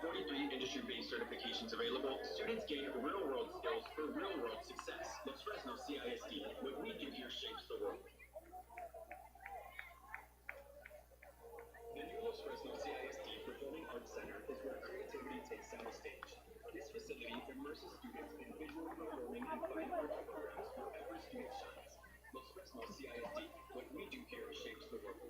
43 industry-based certifications available, students gain real-world skills for real-world success. Los Fresnos CISD. What we do here shapes the world. The new Los Fresnos CISD Performing Arts Center is where creativity takes center stage. This facility immerses students in visual performing and fine arts programs wherever student shines. Los Fresnos CISD. What we do here shapes the world.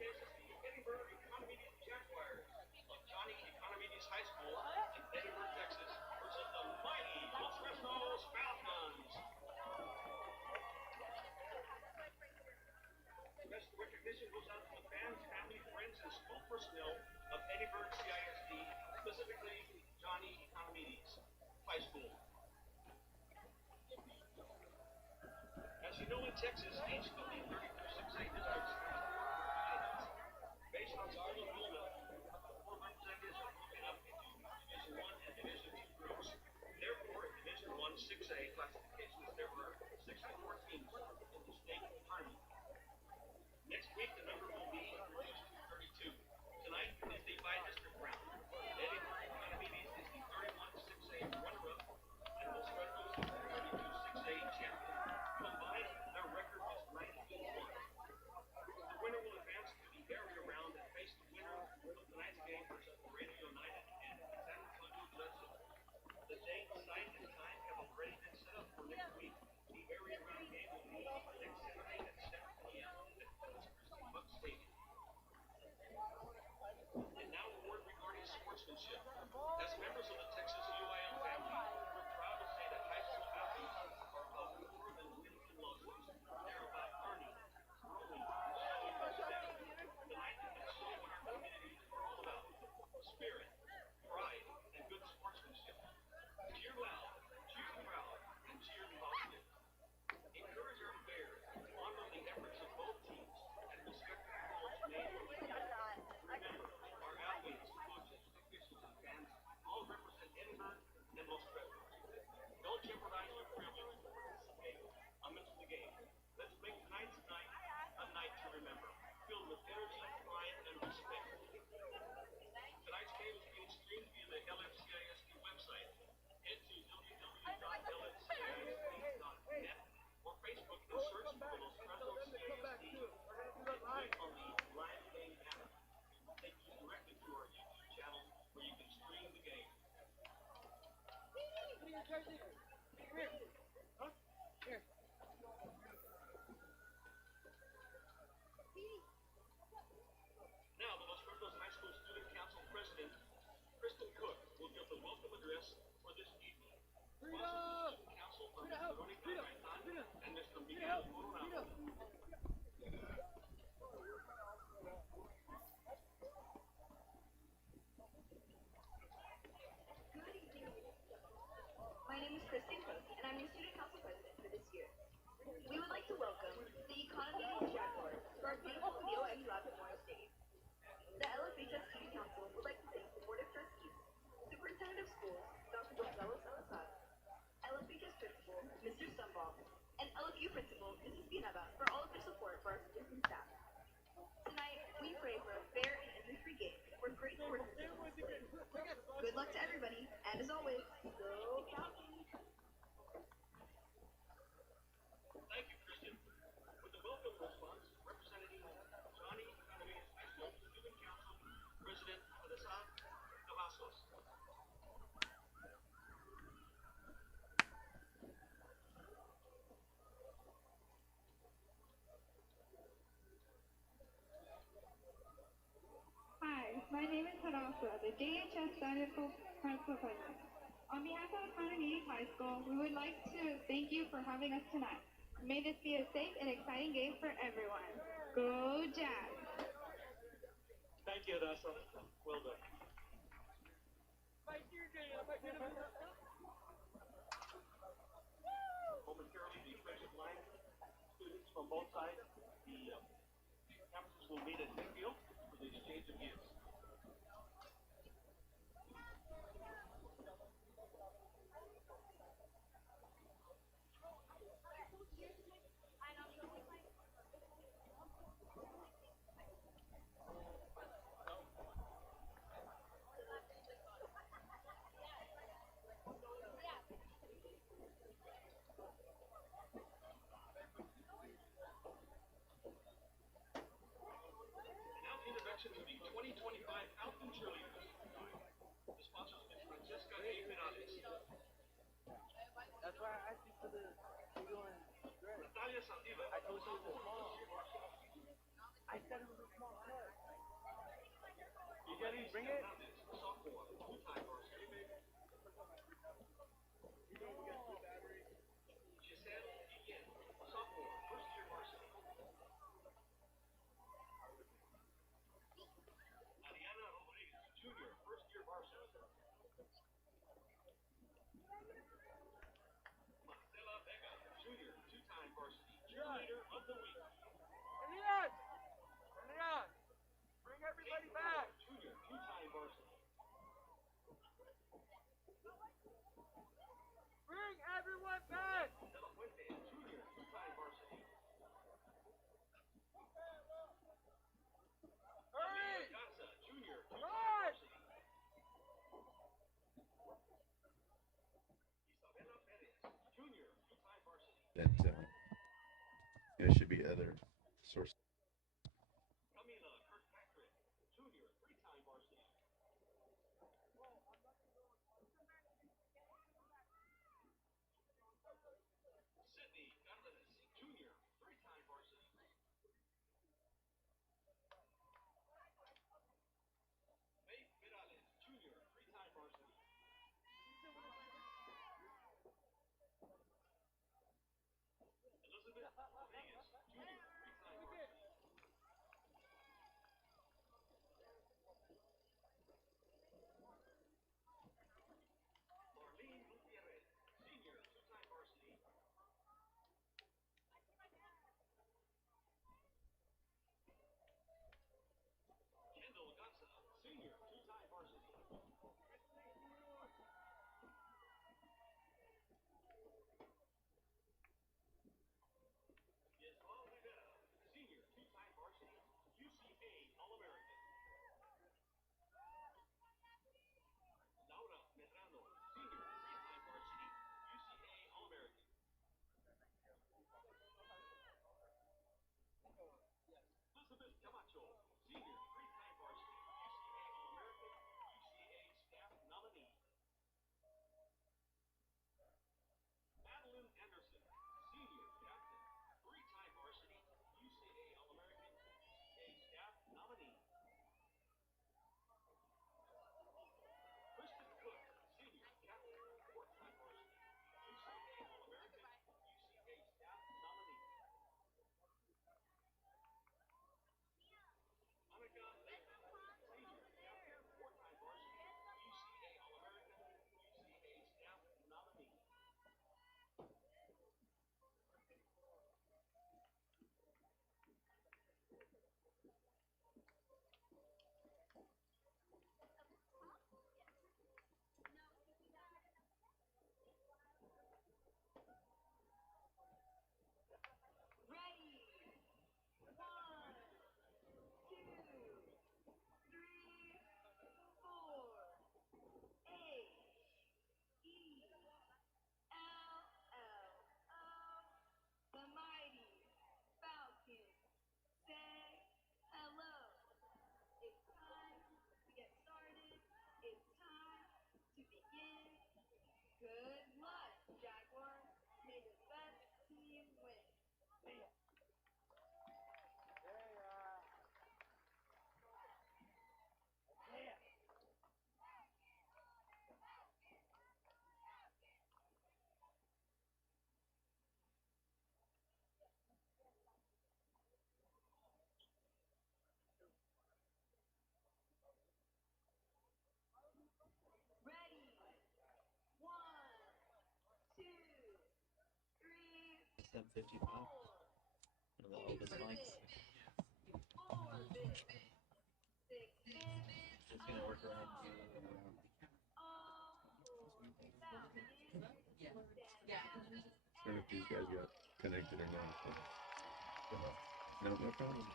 showcases the Edinburg Economedes Jaguars of Johnny Economedes High School in Edinburg, Texas, versus the mighty Los Fresnos Falcons. Special recognition goes out to the fans, family, friends, and school personnel of Edinburg CISD, specifically Johnny Economedes High School. As you know, in Texas, each of the 32 6A districts has 4 based on school enrollment. 4 representatives are broken up into Division 1 and Division 2 groups. Therefore, in Division 1 6A classifications, there were 64 teams in the state tournament. Next week, the number will be reduced to 32. Tonight is the by-district round. Edinburg Economedes is the 31 6A runner-up, and Los Fresnos is the 32 6A champion. Combined, their record is 19-1. The winner will advance to the area round and face the winner of tonight's game versus Laredo United and San Antonio Judson. The date, site, and time have already been set up for next week. The area round game will be next Saturday at 7 p.m. at Buck Stadium. And now a word regarding sportsmanship. As members of the Texas UIL family, we're proud to say that high school athletes are about more than wins and losses. They're about learning, growing, and showing their staff. Tonight, let's show what our communities are all about. Spirit, pride, and good sportsmanship. Cheer loud, cheer proud, and cheer positive. Encourage our players, honor the efforts of both teams, and respect the rules made for the game. Remember, our athletes, coaches, officials, and fans all represent Edinburg and Los Fresnos. Don't jeopardize your privilege to participate amidst the game. Let's make tonight's night a night to remember, filled with energy, pride, and respect. Tonight's game is being streamed via the LFCISD website. Head to www.lfcisd.net or Facebook and search for Los Fresnos CISD and click on the live game banner. It will take you directly to our YouTube channel where you can stream the game. Now, the Los Fresnos High School Student Council President, Kristen Cook, will give the welcome address for this evening. Sponsors the Student Council are Mr. Veronica Gaetan and Mr. Miguel Coronado. Good evening. My name is Kristen Cook, and I'm your Student Council President for this year. We would like to welcome the Economedes Jaguars to our beautiful VOX Lab at Morris State. The LFHS Student Council would like to thank the Board of Trustees, Superintendent of Schools, Dr. Gonzalo Salazar, LFHS Principal, Mr. Stumbaugh, and LFU Principal, Mrs. Pinada, for all of their support for our students and staff. Tonight, we pray for a fair and injury-free game where great sportsmanship is displayed. Good luck to everybody, and as always, go Falcons! Thank you, Kristen. With the welcome response, representing Johnny Economedes High School Student Council President Vanessa Cavazos. Hi, my name is Hadassah, the JHS Standard Principal President. On behalf of Economedes High School, we would like to thank you for having us tonight. May this be a safe and exciting game for everyone. Go Jazz! Thank you, Hadassah. Well done. Momentarily, the offensive line students from both sides, the campuses will meet at midfield for the exchange of gifts. Introduction to the 2025 Falcon cheerleaders. The sponsor is Ms. Francesca Economedes. That's why I asked you for the Natalia Saldiva. I told you it was small. I said it was a small. Jenny, bring it. Sophomore, two-time varsity. Giselle Guillen, sophomore, first-year varsity. Ariana Rodriguez, junior, first-year varsity. Marcela Vega, junior, two-time varsity. Cheerleader of the week. Elias! Elias! Bring everybody back! Junior, two-time varsity. Bring everyone back! De La Fuente, junior, two-time varsity. Hurry! Garza, junior, two-time Run! varsity. Isabella Perez, junior, two-time varsity. That there should be other sources. Camila Kirkpatrick, junior, three-time varsity. Sydney Cardenas, junior, three-time varsity. Faith Perales, junior, three-time varsity. Elizabeth Rodriguez, junior, three-time varsity. Marlene Gutierrez, senior, two-time varsity. Kendall Garza, senior, two-time varsity. Yesval Rivera, senior, two-time varsity, UCA All-American. Laura Medrano, senior, three-time varsity, UCA All-American. Elizabeth Camacho, senior, three-time varsity, UCA All-American, UCA staff nominee. Madeline Anderson, senior, captain, three-time varsity, UCA All-American, UCA staff nominee. Kristen Cook, senior, captain, four-time varsity, UCA All-American, UCA staff nominee. Monica Lehman, senior, captain, four-time varsity, UCA All-American, UCA staff nominee. Ready? 1, 2, 3, 4. H, E, L, L, O. The mighty Falcons say hello. It's time to get started. It's time to begin. Good luck, Jaguars. May the best team win. Ready? 1, 2, 3, 7:55. One of the oldest mics. 4 bits, 6 bits. Just gonna work around you. All for Falcons. I don't know if these guys got connected or not. But no problem.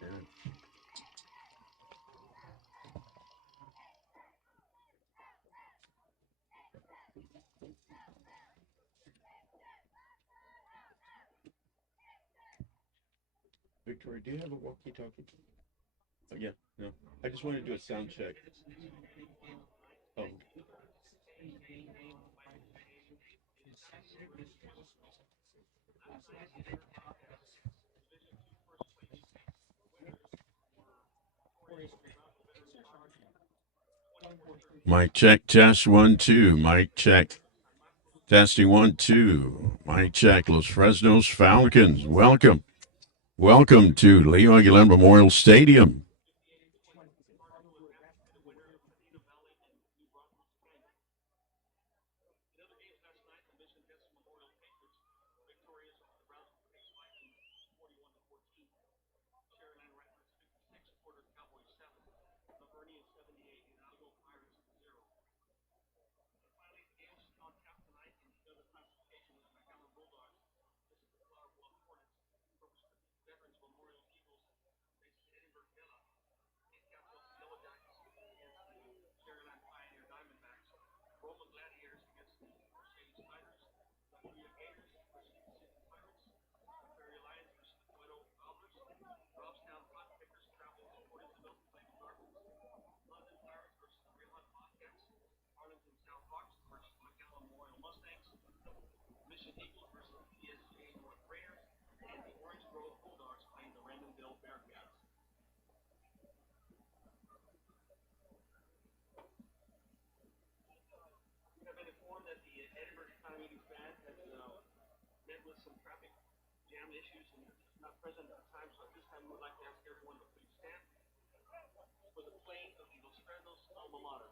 Yeah. Victoria, do you have a walkie-talkie? Oh, yeah, no. I just wanted to do a sound check. Oh. Mic check, test 1, 2. Mic check, testing 1, 2. Mic check. Los Fresnos Falcons. Welcome. Welcome to Leo Aguilar Memorial Stadium. That the Edinburg Economedes band has met with some traffic jam issues and not present at the time, so at this time we would like to ask everyone to please stand for the playing of the Los Fresnos alma mater.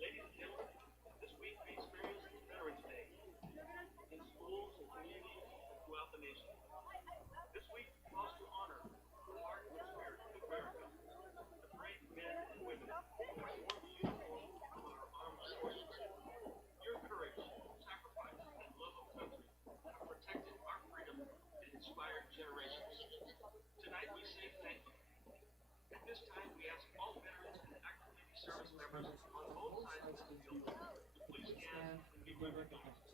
Ladies and gentlemen, this week we experienced Veterans Day in schools and communities throughout the nation. This week calls to honor the heart and spirit of America, the brave men and women who have worn the uniform of our armed forces. Your courage, sacrifice, and love of country have protected our freedom and inspired generations. Tonight we say thank you. At this time we ask all veterans and active duty service members on both sides of the field to please stand and be recognized.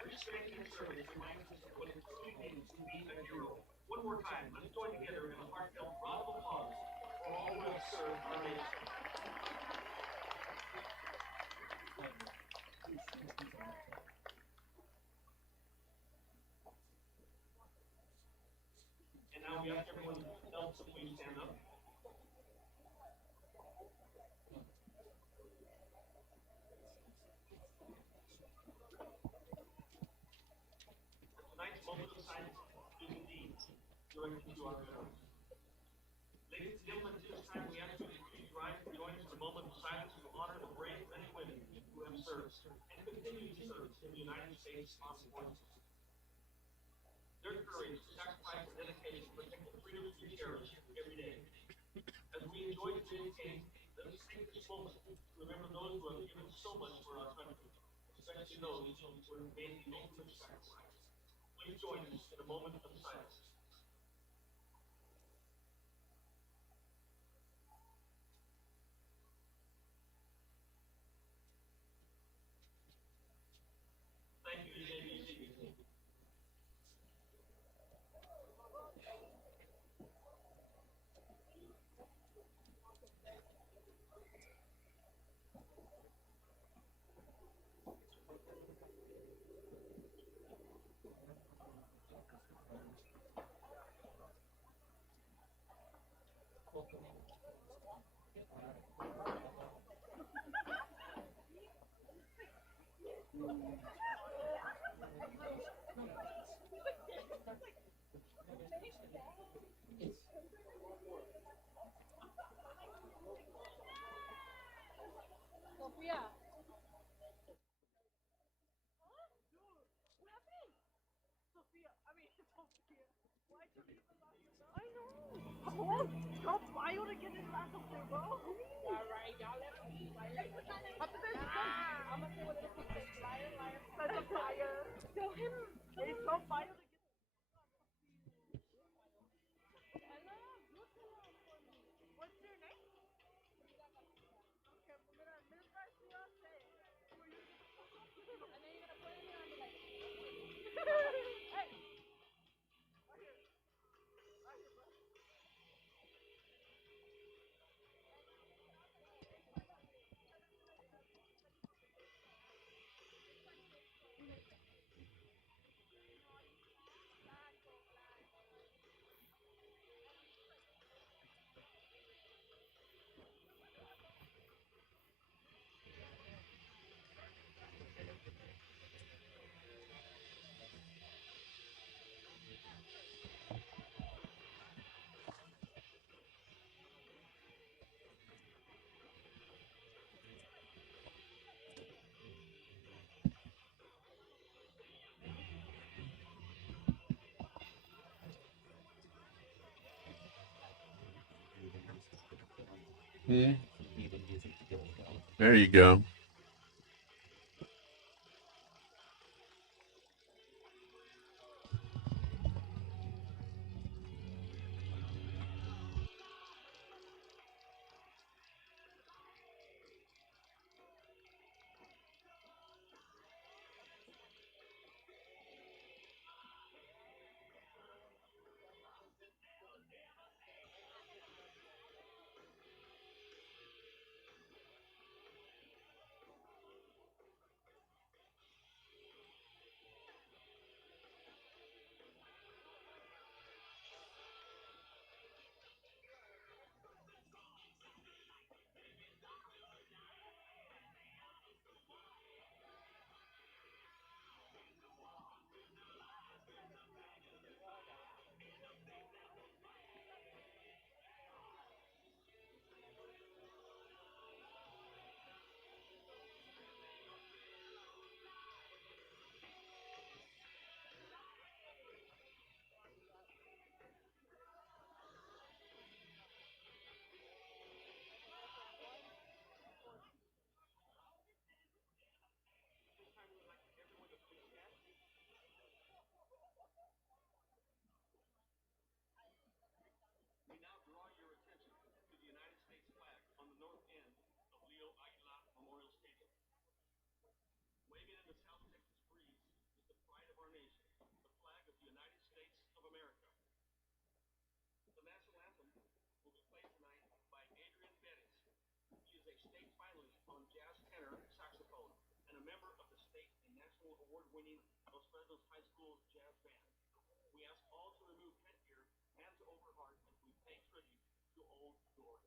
Participating in service reminds us of what it truly means to be a hero. One more time, let's join together in a heartfelt round of applause for all who have served our nation. And now we ask everyone else to please stand up. Tonight's moment of silence is indeed directed to our veterans. Ladies and gentlemen, at this time we ask you to please rise and join us in a moment of silence to honor the brave men and women who have served and continue to serve in the United States Armed Forces. Their courage, sacrifice, and dedication protect the freedoms we cherish every day. As we enjoy today's game, let us take this moment to remember those who have given so much for our country. especially those who have made the ultimate sacrifice. Please join us in a moment of silence. Thank you, JBC. There you go. We now draw your attention to the United States flag on the north end of Leo Aguilar Memorial Stadium. Waving in the South Texas breeze is the pride of our nation, the flag of the United States of America. The national anthem will be played tonight by Adrian Bettis. He is a state finalist on jazz tenor saxophone and a member of the state and national award-winning Los Fresnos High School Jazz Band. We ask all to remove headgear, hands over heart, as we pay tribute to Old Glory.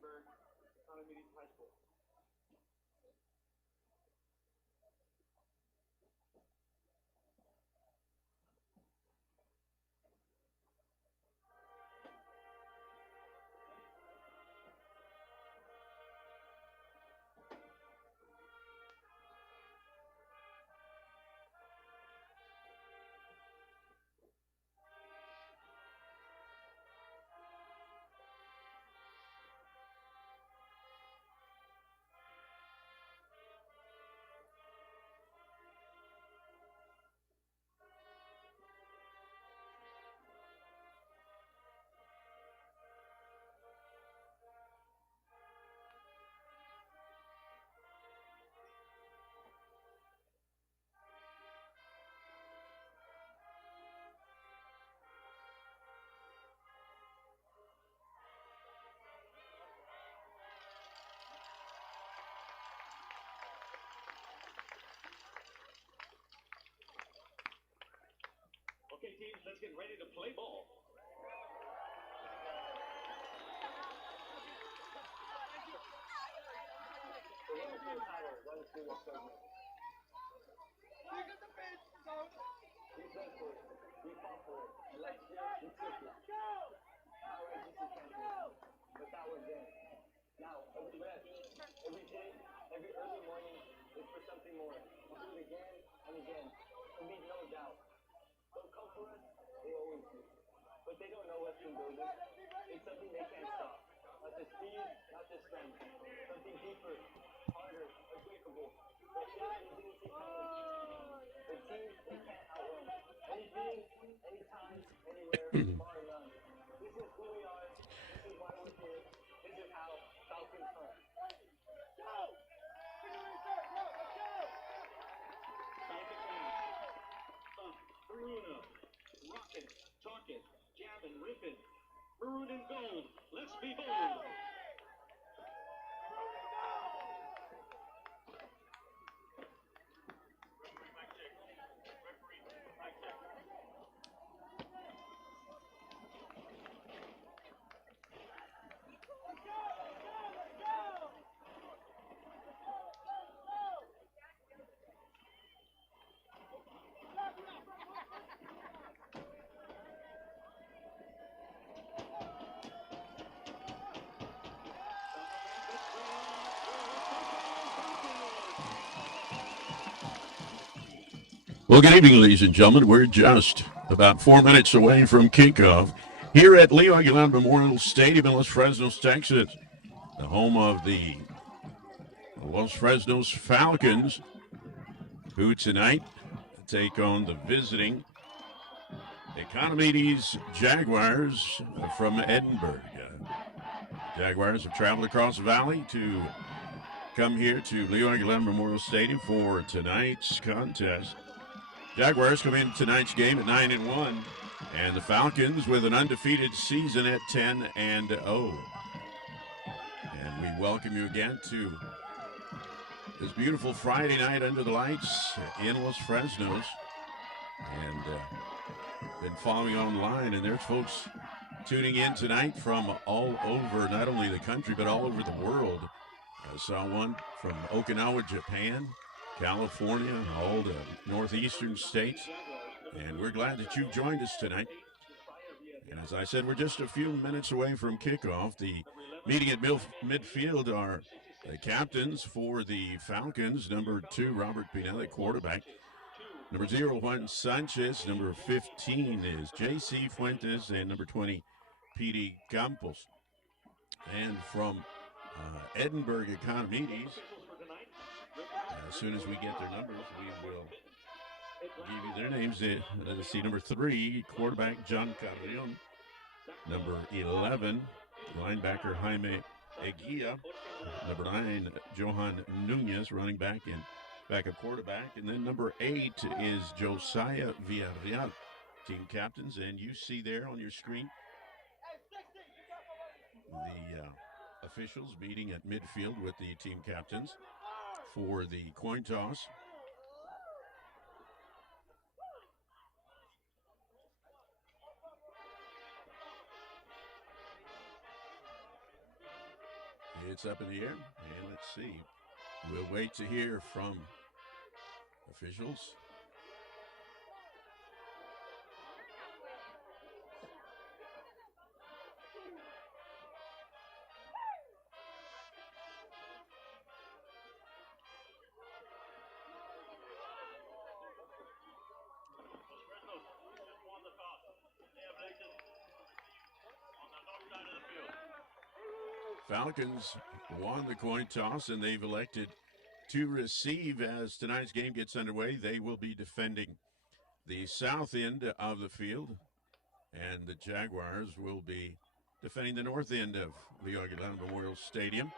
Edinburg, Economedes High School. Okay, teams, let's get ready to play ball. Now, every rep, every day, every early morning is for something more. We'll do it again and again. And leave no doubt. Don't come for us, they always do. But they don't know us in building. It's something they can't stop. Not just speed, not just strength. Something deeper, harder, unbreakable. The shit that you didn't see coming. The team they can't outrun. Anything, anytime, anywhere, bar none. This is who we are. This is why we're here. This is how Falcons hunt. Maruna, rockin', talkin', jabbing, ripping, maroon and gold. Let's be bold. Well, good evening, ladies and gentlemen. We're just about 4 minutes away from kickoff here at Leo Aguilar Memorial Stadium in Los Fresnos, Texas, the home of the Los Fresnos Falcons, who tonight take on the visiting Economedes Jaguars from Edinburg. Jaguars have traveled across the valley to come here to Leo Aguilar Memorial Stadium for tonight's contest. Jaguars come into tonight's game at 9-1, and the Falcons with an undefeated season at 10-0. And we welcome you again to this beautiful Friday night under the lights in Los Fresnos. And been following online, and there's folks tuning in tonight from all over, not only the country, but all over the world. I saw one from Okinawa, Japan, California, all the northeastern states, and we're glad that you've joined us tonight. And as I said, we're just a few minutes away from kickoff. The meeting at midfield are the captains for the Falcons. Number 2, Robert Pinelli, quarterback. Number 0, Juan Sanchez. Number 15 is J.C. Fuentes, and number 20, P.D. Campos. And from Edinburg Economedes, as soon as we get their numbers, we will give you their names. Let's see, number 3, quarterback John Carrion. Number 11, linebacker Jaime Eguia. Number 9, Johan Nunez, running back and backup quarterback. And then number 8 is Josiah Villarreal, team captains. And you see there on your screen the officials meeting at midfield with the team captains for the coin toss. It's up in the air, and let's see. We'll wait to hear from officials. Falcons won the coin toss, and they've elected to receive as tonight's game gets underway. They will be defending the south end of the field, and the Jaguars will be defending the north end of Leo Aguilar Memorial Stadium.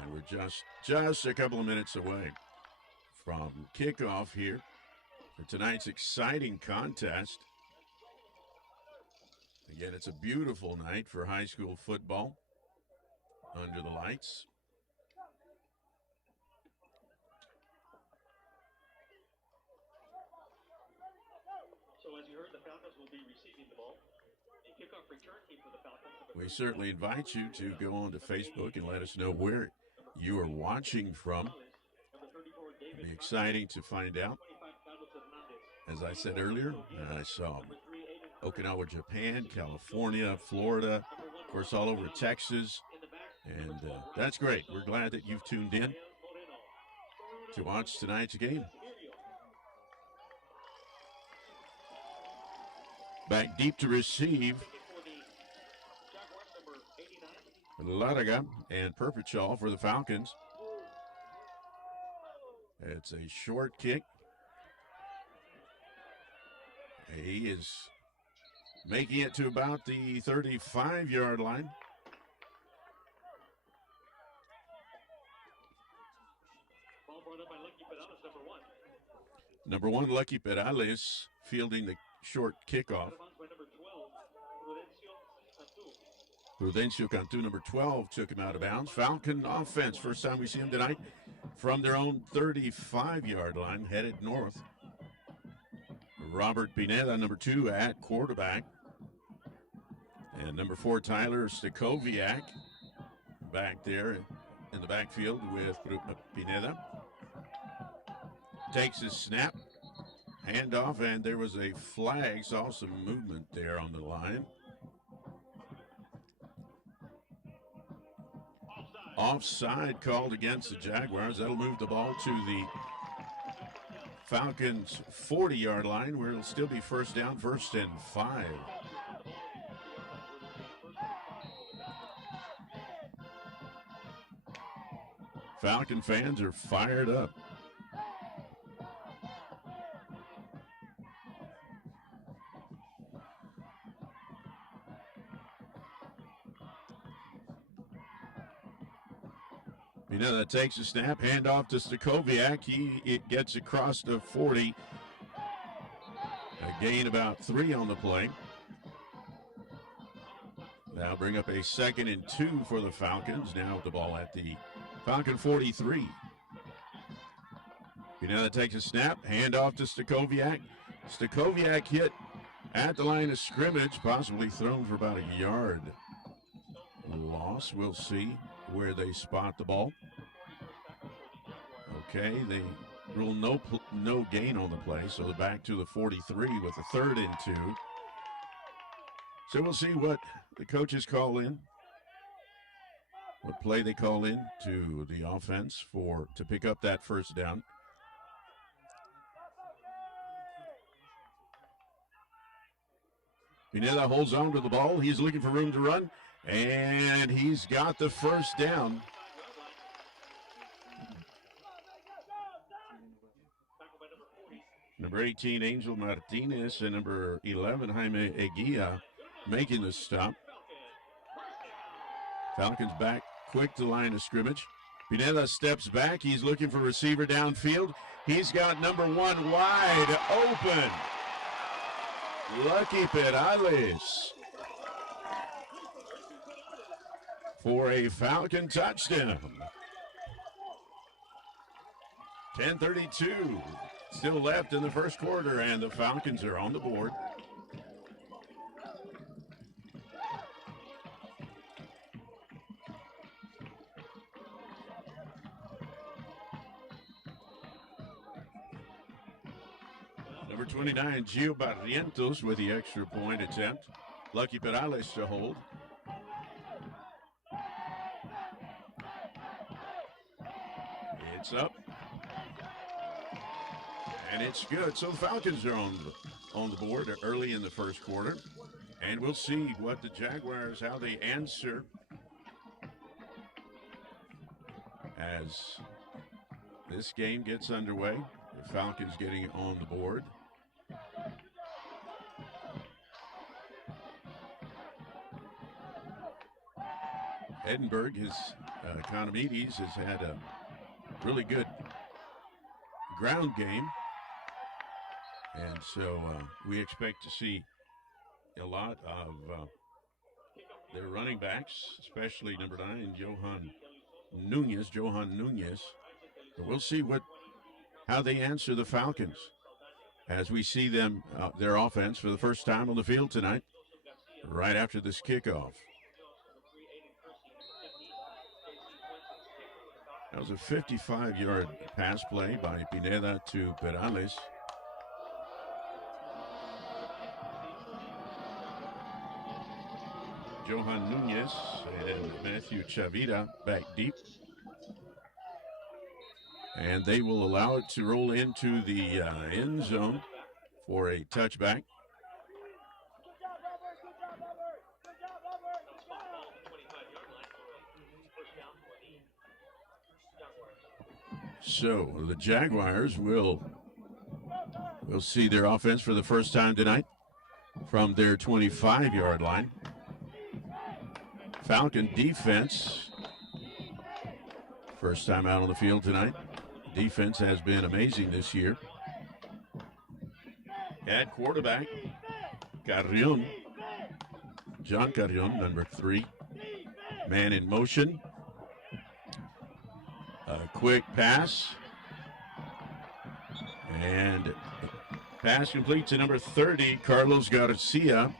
And we're just a couple of minutes away from kickoff here for tonight's exciting contest. Again, it's a beautiful night for high school football under the lights. So as you heard, the Falcons will be receiving the ball. A kickoff return team for the Falcons. We certainly invite you to go on to Facebook and let us know where you are watching from. It'll be exciting to find out. As I said earlier, I saw Okinawa, Japan, California, Florida, of course, all over Texas. And that's great. We're glad that you've tuned in to watch tonight's game. Back deep to receive. Laraga and Perpetual for the Falcons. It's a short kick. He is making it to about the 35-yard line. Number one, Lucky Perales fielding the short kickoff. Prudencio Cantu, number 12, took him out of bounds. Falcon offense, first time we see him tonight, from their own 35-yard line, headed north. Robert Pineda, number 2, at quarterback. And number 4, Tyler Stakoviak, back there in the backfield with Pineda. Takes his snap, handoff, and there was a flag. Saw some movement there on the line. Offside called against the Jaguars. That'll move the ball to the Falcons' 40-yard line, where it'll still be first down, 1st and 5. Falcon fans are fired up. Pineda takes a snap, handoff to Stakoviak. It gets across the 40. A gain about 3 on the play. Now bring up a 2nd and 2 for the Falcons. Now with the ball at the Falcon 43. Pineda takes a snap, handoff to Stakoviak. Stakoviak hit at the line of scrimmage, possibly thrown for about a yard. Loss, we'll see where they spot the ball. Okay, they rule no gain on the play, so they're back to the 43 with a 3rd and 2. So we'll see what the coaches call in, what play they call in to the offense to pick up that first down. Pineda holds on to the ball. He's looking for room to run, and he's got the first down. Number 18, Angel Martinez, and number 11, Jaime Eguia, making the stop. Falcons back quick to the line of scrimmage. Pineda steps back. He's looking for receiver downfield. He's got number 1 wide open. Lucky Perales for a Falcon touchdown. 10:32 still left in the first quarter, and the Falcons are on the board. 29, Gio Barrientos with the extra point attempt. Lucky Perales to hold. It's up. And it's good. So the Falcons are on the board early in the first quarter. And we'll see what the Jaguars, how they answer as this game gets underway. The Falcons getting on the board. Edinburg, Economedes has had a really good ground game. And so we expect to see a lot of their running backs, especially number 9, Johan Nunez. So we'll see how they answer the Falcons as we see them, their offense for the first time on the field tonight, right after this kickoff. That was a 55-yard pass play by Pineda to Perales. Johan Nunez and Matthew Chavira back deep. And they will allow it to roll into the end zone for a touchback. So the Jaguars will see their offense for the first time tonight from their 25-yard line. Falcon defense, first time out on the field tonight. Defense has been amazing this year. At quarterback, Carrion, John Carrion, number 3. Man in motion. A quick pass. And pass complete to number 30, Carlos Garcia.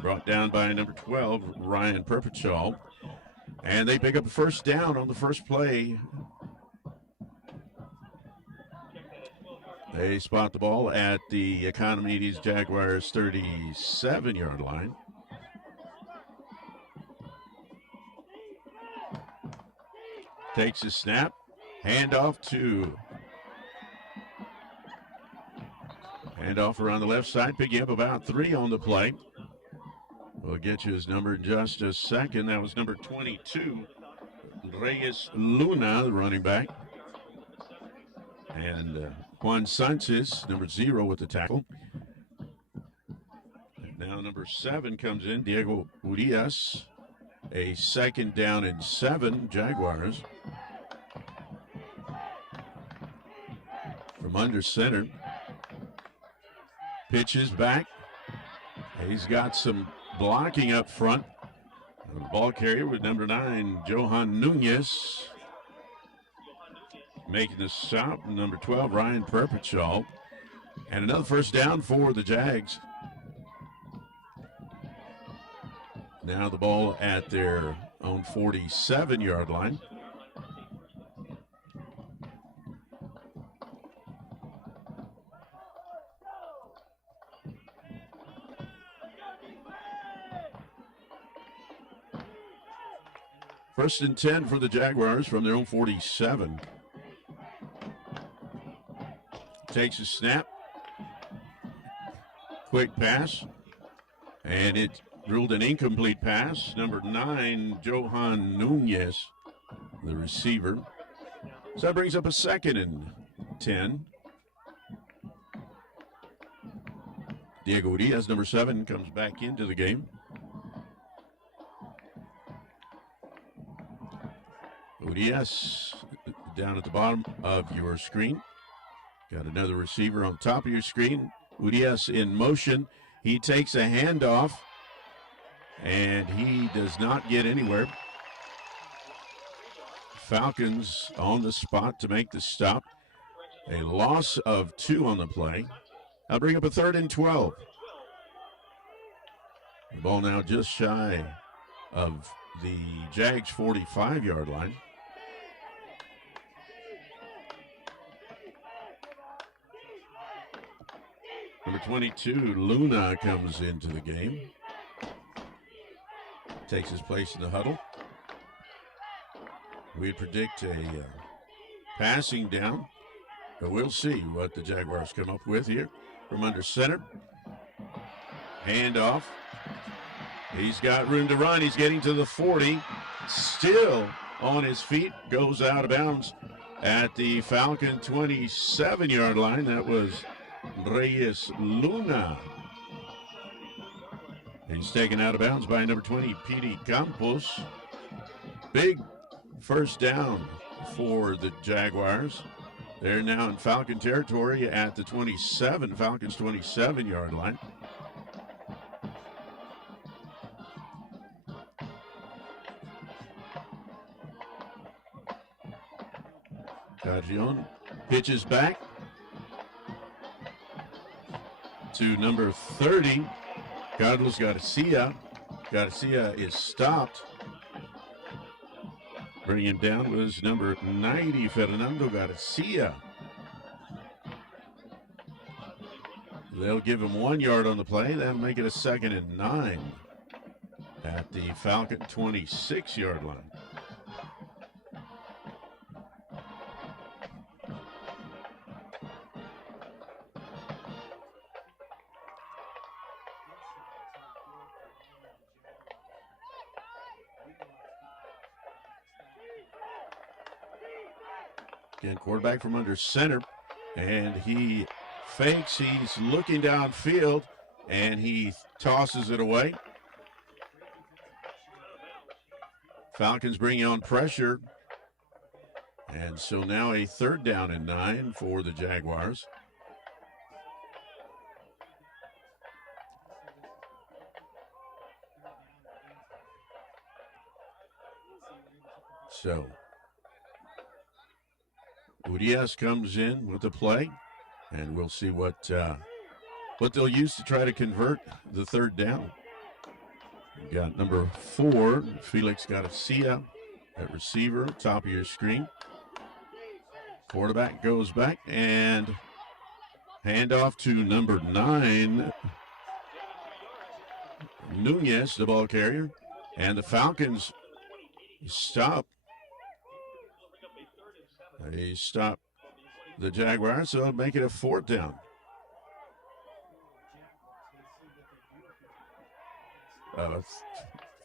Brought down by number 12, Ryan Perpetual. And they pick up a first down on the first play. They spot the ball at the Economedes Jaguars 37-yard line. Takes a snap. Handoff around the left side, picking up about 3 on the play. We'll get you his number in just a second. That was number 22, Reyes Luna, the running back. And Juan Sanchez, number 0, with the tackle. And now number 7 comes in, Diego Urias. A second down and 7, Jaguars. From under center. Pitches back. He's got some blocking up front. The ball carrier with number 9, Johan Nunez. Making the stop, number 12, Ryan Perpetual. And another first down for the Jags. Now the ball at their own 47-yard line. First and 10 for the Jaguars from their own 47. Takes a snap. Quick pass. And it ruled an incomplete pass. Number 9, Johan Nunez, the receiver. So that brings up a second and 10. Diego Urias, number 7, comes back into the game. Urias down at the bottom of your screen. Got another receiver on top of your screen. Urias in motion. He takes a handoff, and he does not get anywhere. Falcons on the spot to make the stop. A loss of 2 on the play. I'll bring up a 3rd and 12. The ball now just shy of the Jags' 45-yard line. 22, Luna comes into the game. Takes his place in the huddle. We predict a passing down, but we'll see what the Jaguars come up with here. From under center. Handoff. He's got room to run. He's getting to the 40. Still on his feet. Goes out of bounds at the Falcon 27-yard line. That was Reyes Luna. He's taken out of bounds by number 20, Petey Campos. Big first down for the Jaguars. They're now in Falcon territory at the 27, Falcons 27-yard line. Cajon pitches back to number 30, Carlos Garcia. Garcia is stopped. Bringing him down was number 90, Fernando Garcia. They'll give him 1 yard on the play. That'll make it a 2nd and 9 at the Falcon 26-yard line. Again, quarterback from under center, and he fakes. He's looking downfield, and he tosses it away. Falcons bringing on pressure, and so now a 3rd down and 9 for the Jaguars. So Urias comes in with the play, and we'll see what they'll use to try to convert the 3rd down. We got number 4, Felix Garcia, at receiver, top of your screen. Quarterback goes back, and handoff to number 9, Nunez, the ball carrier, and the Falcons stop. They stop the Jaguars, so it'll make it a 4th down.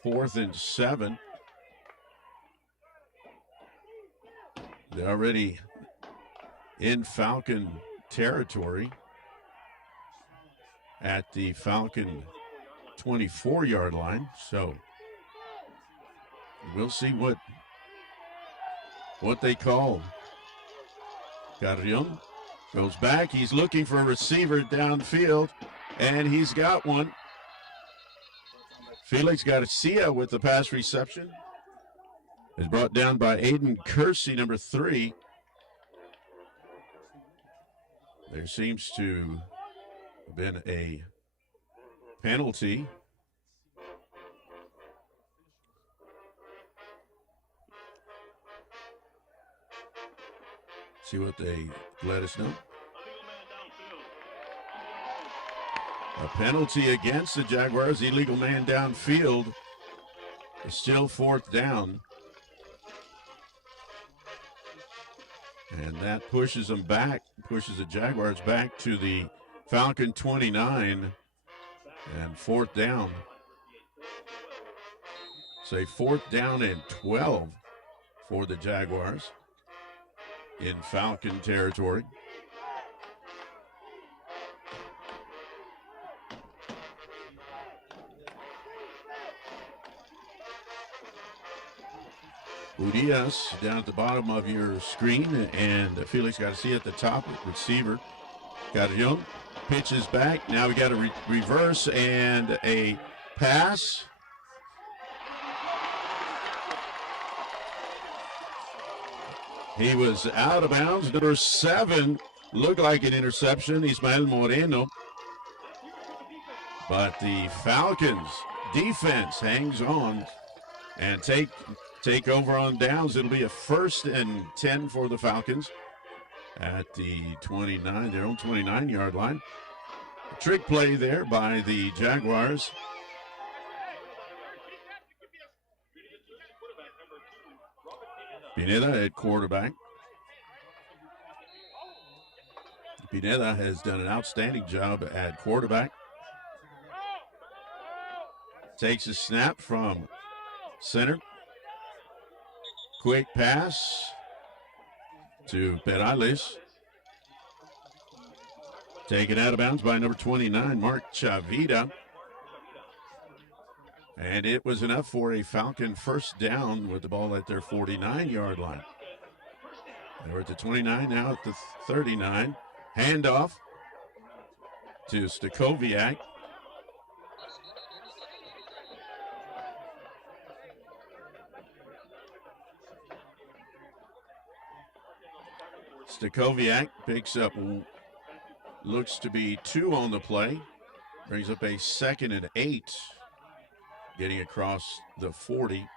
Fourth and 7. They're already in Falcon territory at the Falcon 24-yard line, so we'll see what they call. Carrion goes back. He's looking for a receiver downfield, and he's got one. Felix Garcia with the pass reception. Is brought down by Aiden Kersey, number 3. There seems to have been a penalty. See what they let us know. A penalty against the Jaguars. Illegal man downfield. It's still 4th down. And that pushes them back, pushes the Jaguars back to the Falcon 29 and 4th down. Say 4th down and 12 for the Jaguars in Falcon territory. Urias down at the bottom of your screen, and Felix Garcia at the top, receiver. Carrion pitches back. Now we got a reverse and a pass. He was out of bounds. Number 7 looked like an interception, Ismael Moreno. But the Falcons defense hangs on and take over on downs. It'll be a 1st and 10 for the Falcons at the 29, their own 29-yard line. Trick play there by the Jaguars. Pineda at quarterback. Pineda has done an outstanding job at quarterback. Takes a snap from center. Quick pass to Perales. Taken out of bounds by number 29, Mark Chavita. And it was enough for a Falcon first down with the ball at their 49-yard line. They were at the 29, now at the 39. Handoff to Stakoviak. Stakoviak picks up, looks to be 2 on the play. Brings up a 2nd and 8. Getting across the 40.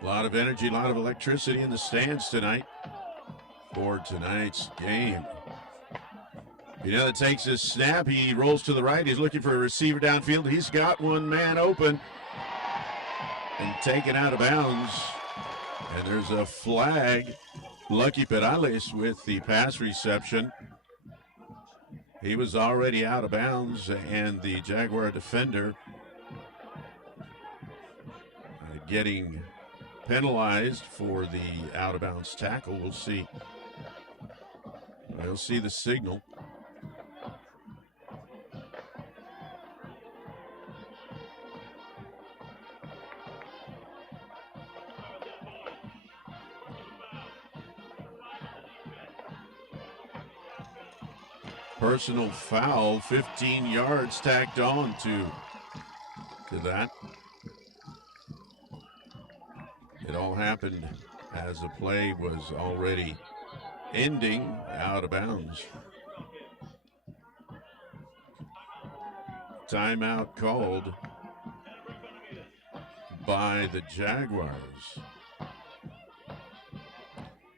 A lot of energy, a lot of electricity in the stands tonight for tonight's game. Pineda takes his snap. He rolls to the right. He's looking for a receiver downfield. He's got one man open and taken out of bounds. And there's a flag. Lucky Perales with the pass reception. He was already out of bounds, and the Jaguar defender getting penalized for the out-of-bounds tackle. We'll see. We'll see the signal. Personal foul, 15 yards tacked on to that. It all happened as the play was already ending out of bounds. Timeout called by the Jaguars.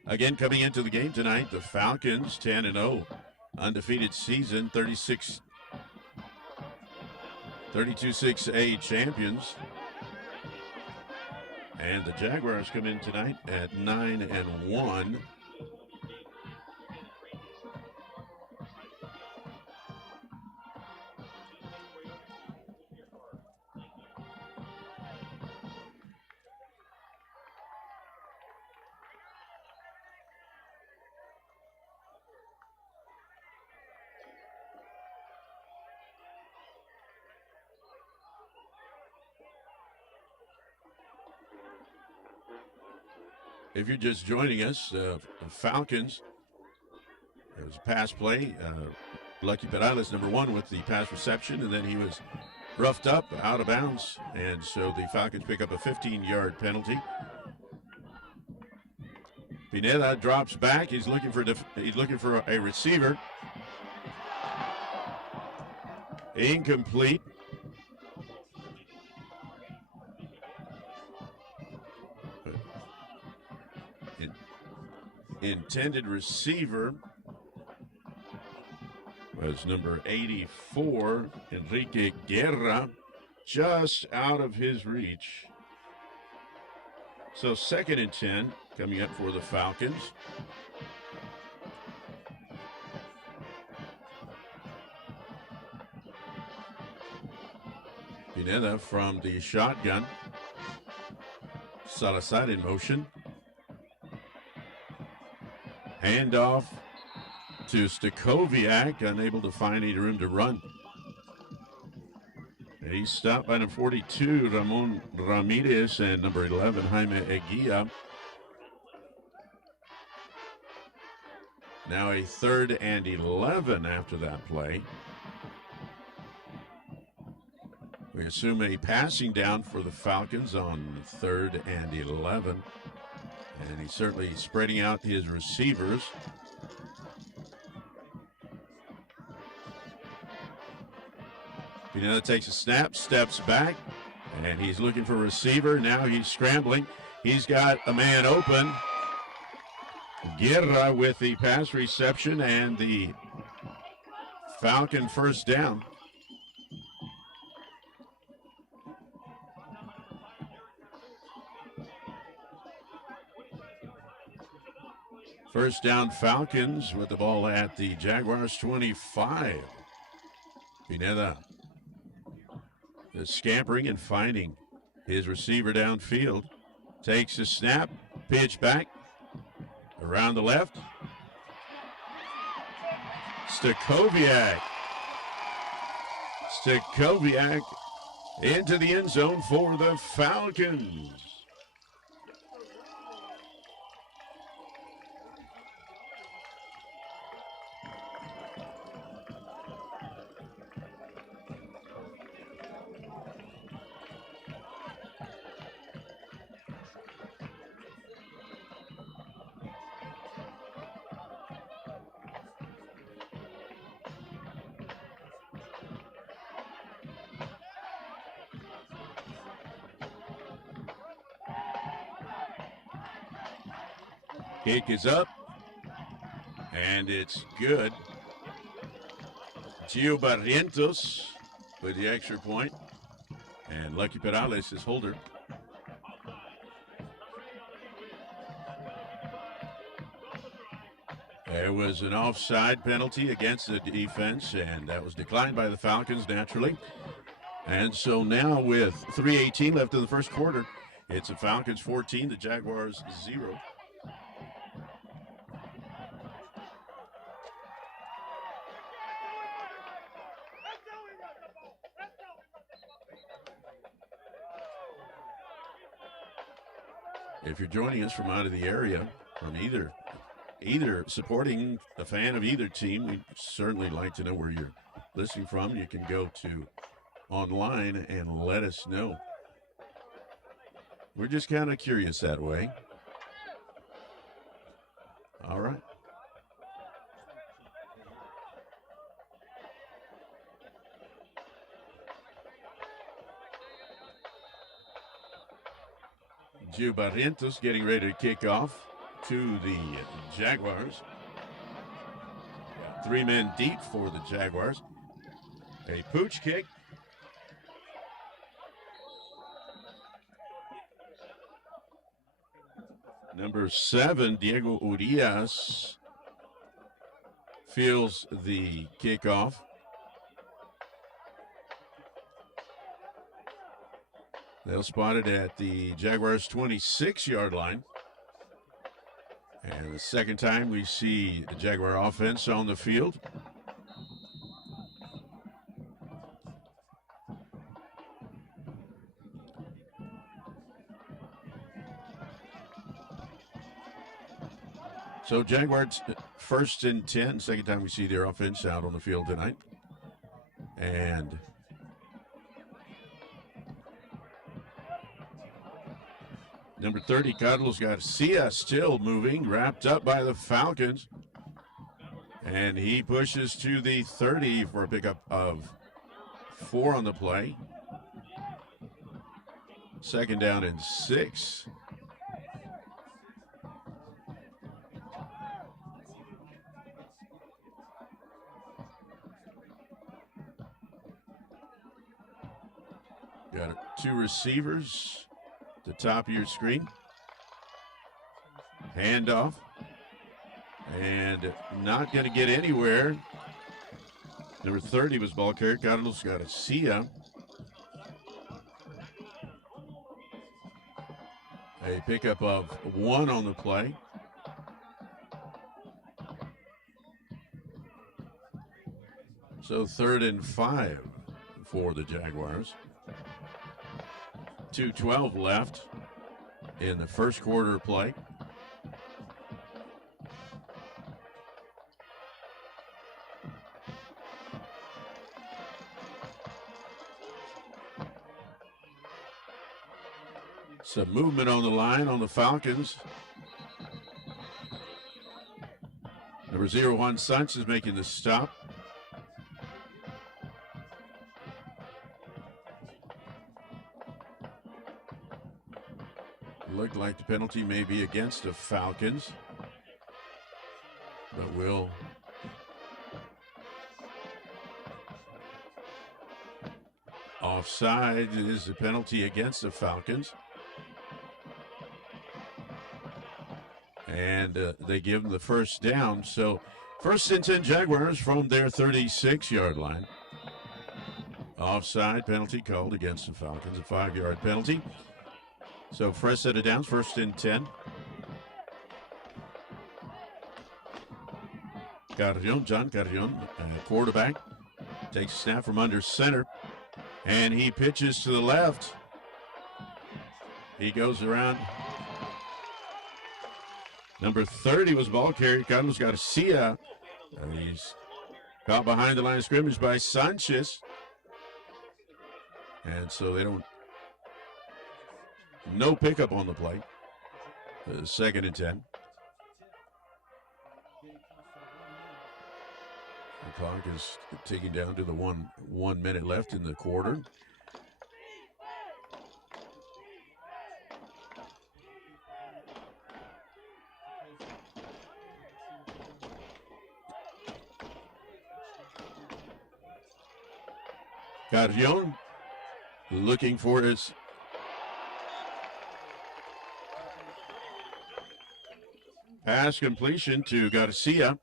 Again, coming into the game tonight, the Falcons 10-0. Undefeated season, 32-6A champions. And the Jaguars come in tonight at 9-1. If you're just joining us, the Falcons, it was a pass play. Lucky Perales, number 1, with the pass reception, and then he was roughed up, out of bounds, and so the Falcons pick up a 15-yard penalty. Pineda drops back. He's looking for a receiver. Incomplete. Intended receiver was number 84, Enrique Guerra, just out of his reach. So 2nd and 10 coming up for the Falcons. Pineda from the shotgun. Salazar in motion. Handoff to Stakoviak, unable to find any room to run. And he's stopped by number 42, Ramon Ramirez, and number 11, Jaime Eguia. Now a 3rd and 11 after that play. We assume a passing down for the Falcons on 3rd and 11. And he's certainly spreading out his receivers. Pineda takes a snap, steps back, and he's looking for a receiver. Now he's scrambling. He's got a man open, Guerra with the pass reception and the Falcon first down. First down Falcons with the ball at the Jaguars 25. Pineda is scampering and finding his receiver downfield. Takes the snap, pitch back, around the left. Stakoviak into the end zone for the Falcons. Kick is up, and it's good. Gio Barrientos with the extra point, and Lucky Perales is holder. There was an offside penalty against the defense, and that was declined by the Falcons naturally. And so now with 3:18 left in the first quarter, it's the Falcons 14, the Jaguars 0. If you're joining us from out of the area, from either supporting a fan of either team, we'd certainly like to know where you're listening from. You can go to online and let us know. We're just kind of curious that way. All right. Gio Barrientos getting ready to kick off to the Jaguars. 3 men deep for the Jaguars. A pooch kick. Number 7, Diego Urias, feels the kickoff. They'll spot it at the Jaguars' 26-yard line. And the second time we see the Jaguar offense on the field. So Jaguars 1st and 10, second time we see their offense out on the field tonight. And number 30, Carlos Garcia, still moving, wrapped up by the Falcons. And he pushes to the 30 for a pickup of 4 on the play. Second down and 6. Got 2 receivers at the top of your screen. Handoff. And not going to get anywhere. Number 30 was ball carrier, Carlos Garcia. A pickup of 1 on the play. So 3rd and 5 for the Jaguars. 2:12 left in the first quarter of play. Some movement on the line on the Falcons. Number 0, Juan Sanchez making the stop. Looked like the penalty may be against the Falcons. but will offside is the penalty against the Falcons. And they give them the first down. So 1st and 10 Jaguars from their 36-yard line. Offside penalty called against the Falcons, a 5-yard penalty. So fresh set of downs, 1st and 10. John Carrion, quarterback, takes a snap from under center, and he pitches to the left. He goes around. Number 30 was ball carried, Carlos Garcia. He's caught behind the line of scrimmage by Sanchez. And so they don't, no pickup on the play. 2nd and 10. The clock is ticking down to the one minute left in the quarter. Carrion looking for his pass completion to Garcia.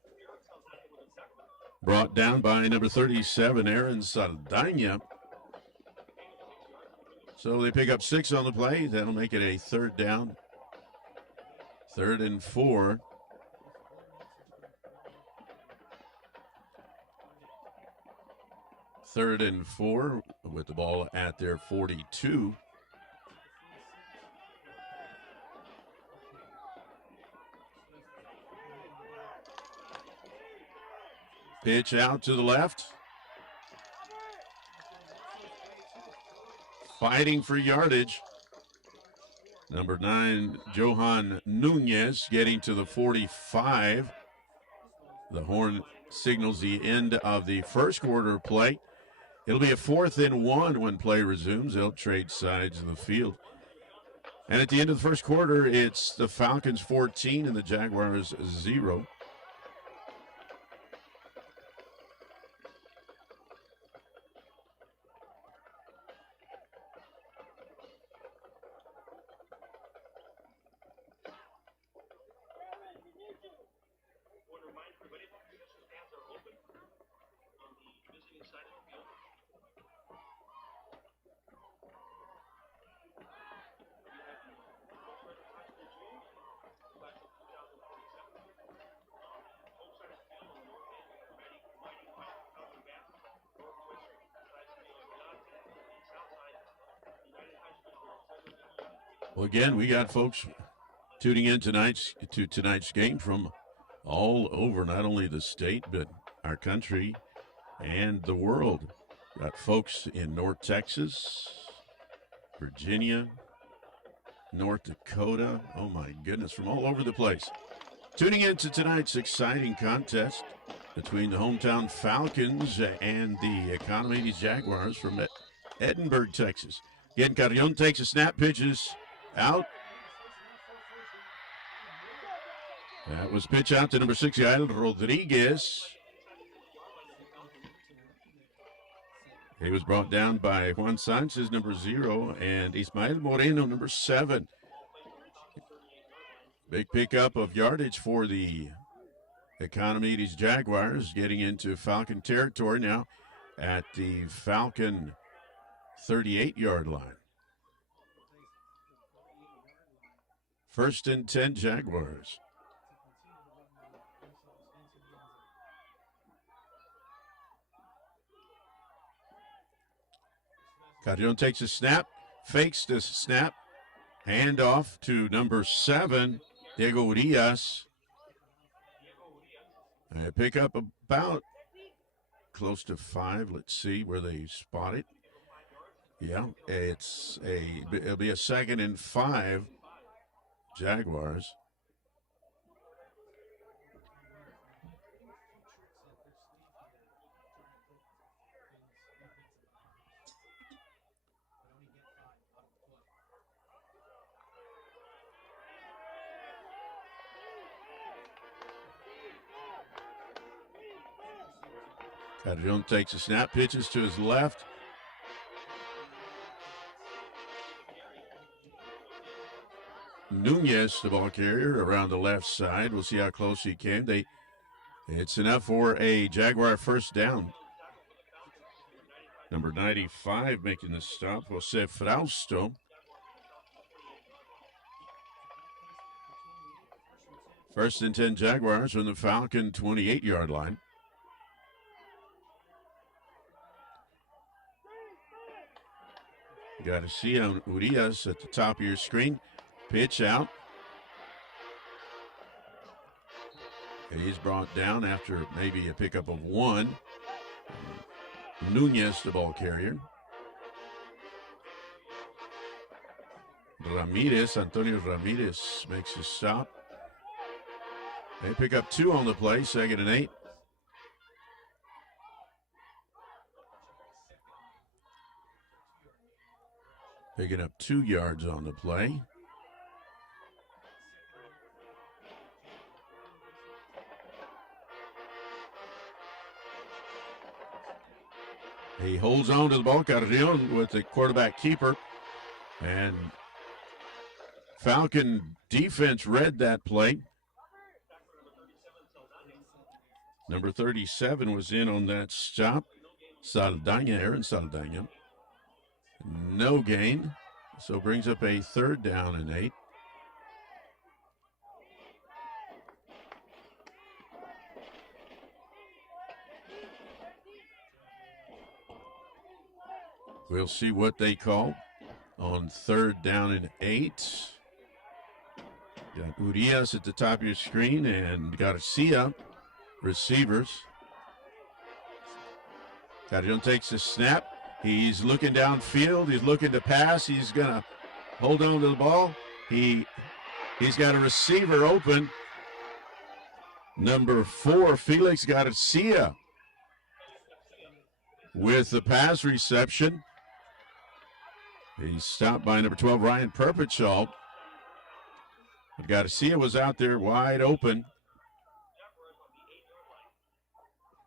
Brought down by number 37, Aaron Saldana. So they pick up 6 on the play. That'll make it a 3rd down. 3rd and 4. Third and 4 with the ball at their 42. Pitch out to the left. Fighting for yardage. Number 9, Johan Nunez, getting to the 45. The horn signals the end of the first quarter play. It'll be a 4th and 1 when play resumes. They'll trade sides of the field. And at the end of the first quarter, it's the Falcons 14 and the Jaguars 0. Well, again, we got folks tuning in to tonight's game from all over, not only the state, but our country and the world. Got folks in North Texas, Virginia, North Dakota. Oh, my goodness, from all over the place. Tuning in to tonight's exciting contest between the hometown Falcons and the Economedes Jaguars from Edinburg, Texas. Again, Carrion takes a snap, pitches out. That was pitch out to number 6, Yael Rodriguez. He was brought down by Juan Sanchez, number 0, and Ismael Moreno, number 7. Big pickup of yardage for the Economedes Jaguars, getting into Falcon territory now at the Falcon 38-yard line. 1st and 10 Jaguars. Carrion takes a snap, fakes the snap, hand off to number 7, Diego Urias. And pick up about close to 5. Let's see where they spot it. Yeah, it'll be a 2nd and 5. Jaguars. Carrion takes a snap, pitches to his left. Nunez, the ball carrier, around the left side. We'll see how close he can. It's enough for a Jaguar first down. Number 95 making the stop, Jose Frausto. First and 10 Jaguars from the Falcon 28-yard line. You got to see Urias at the top of your screen. Pitch out. And he's brought down after maybe a pickup of one. Nunez, the ball carrier. Antonio Ramirez makes his stop. They pick up 2 on the play, 2nd and 8. Picking up 2 yards on the play. He holds on to the ball, Carrion with the quarterback keeper. And Falcon defense read that play. Number 37 was in on that stop. Saldana, Aaron Saldana. No gain. So brings up a 3rd down and 8. We'll see what they call on 3rd down and 8. Got Urias at the top of your screen and Garcia, receivers. Carrion takes a snap. He's looking downfield. He's looking to pass. He's going to hold on to the ball. He's got a receiver open. Number 4, Felix Garcia, with the pass reception. He's stopped by number 12, Ryan Perpetual. But Garcia was out there wide open.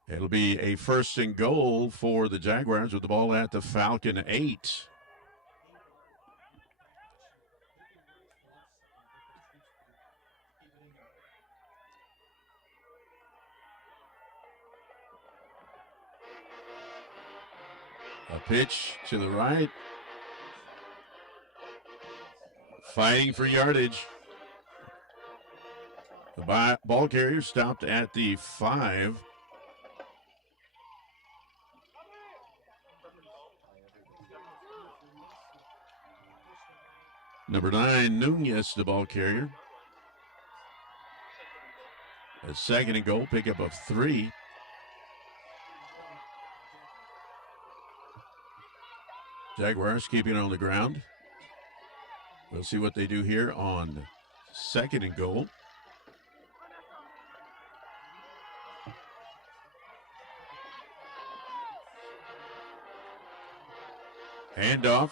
It'll be a 1st and goal for the Jaguars with the ball at the Falcon 8. A pitch to the right. Fighting for yardage. The ball carrier stopped at the 5. Number 9, Nunez, the ball carrier. A 2nd and goal, pickup of 3. Jaguars keeping it on the ground. We'll see what they do here on 2nd and goal. Handoff.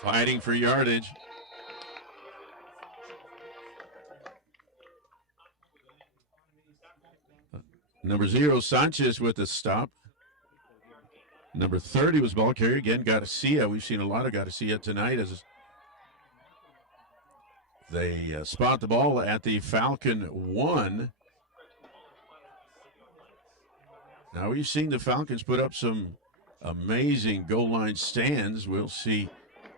Fighting for yardage. Number 0, Sanchez with the stop. Number 30 was ball carrier. Again, Garcia. We've seen a lot of Garcia tonight as they spot the ball at the Falcon 1. Now, we've seen the Falcons put up some amazing goal line stands. We'll see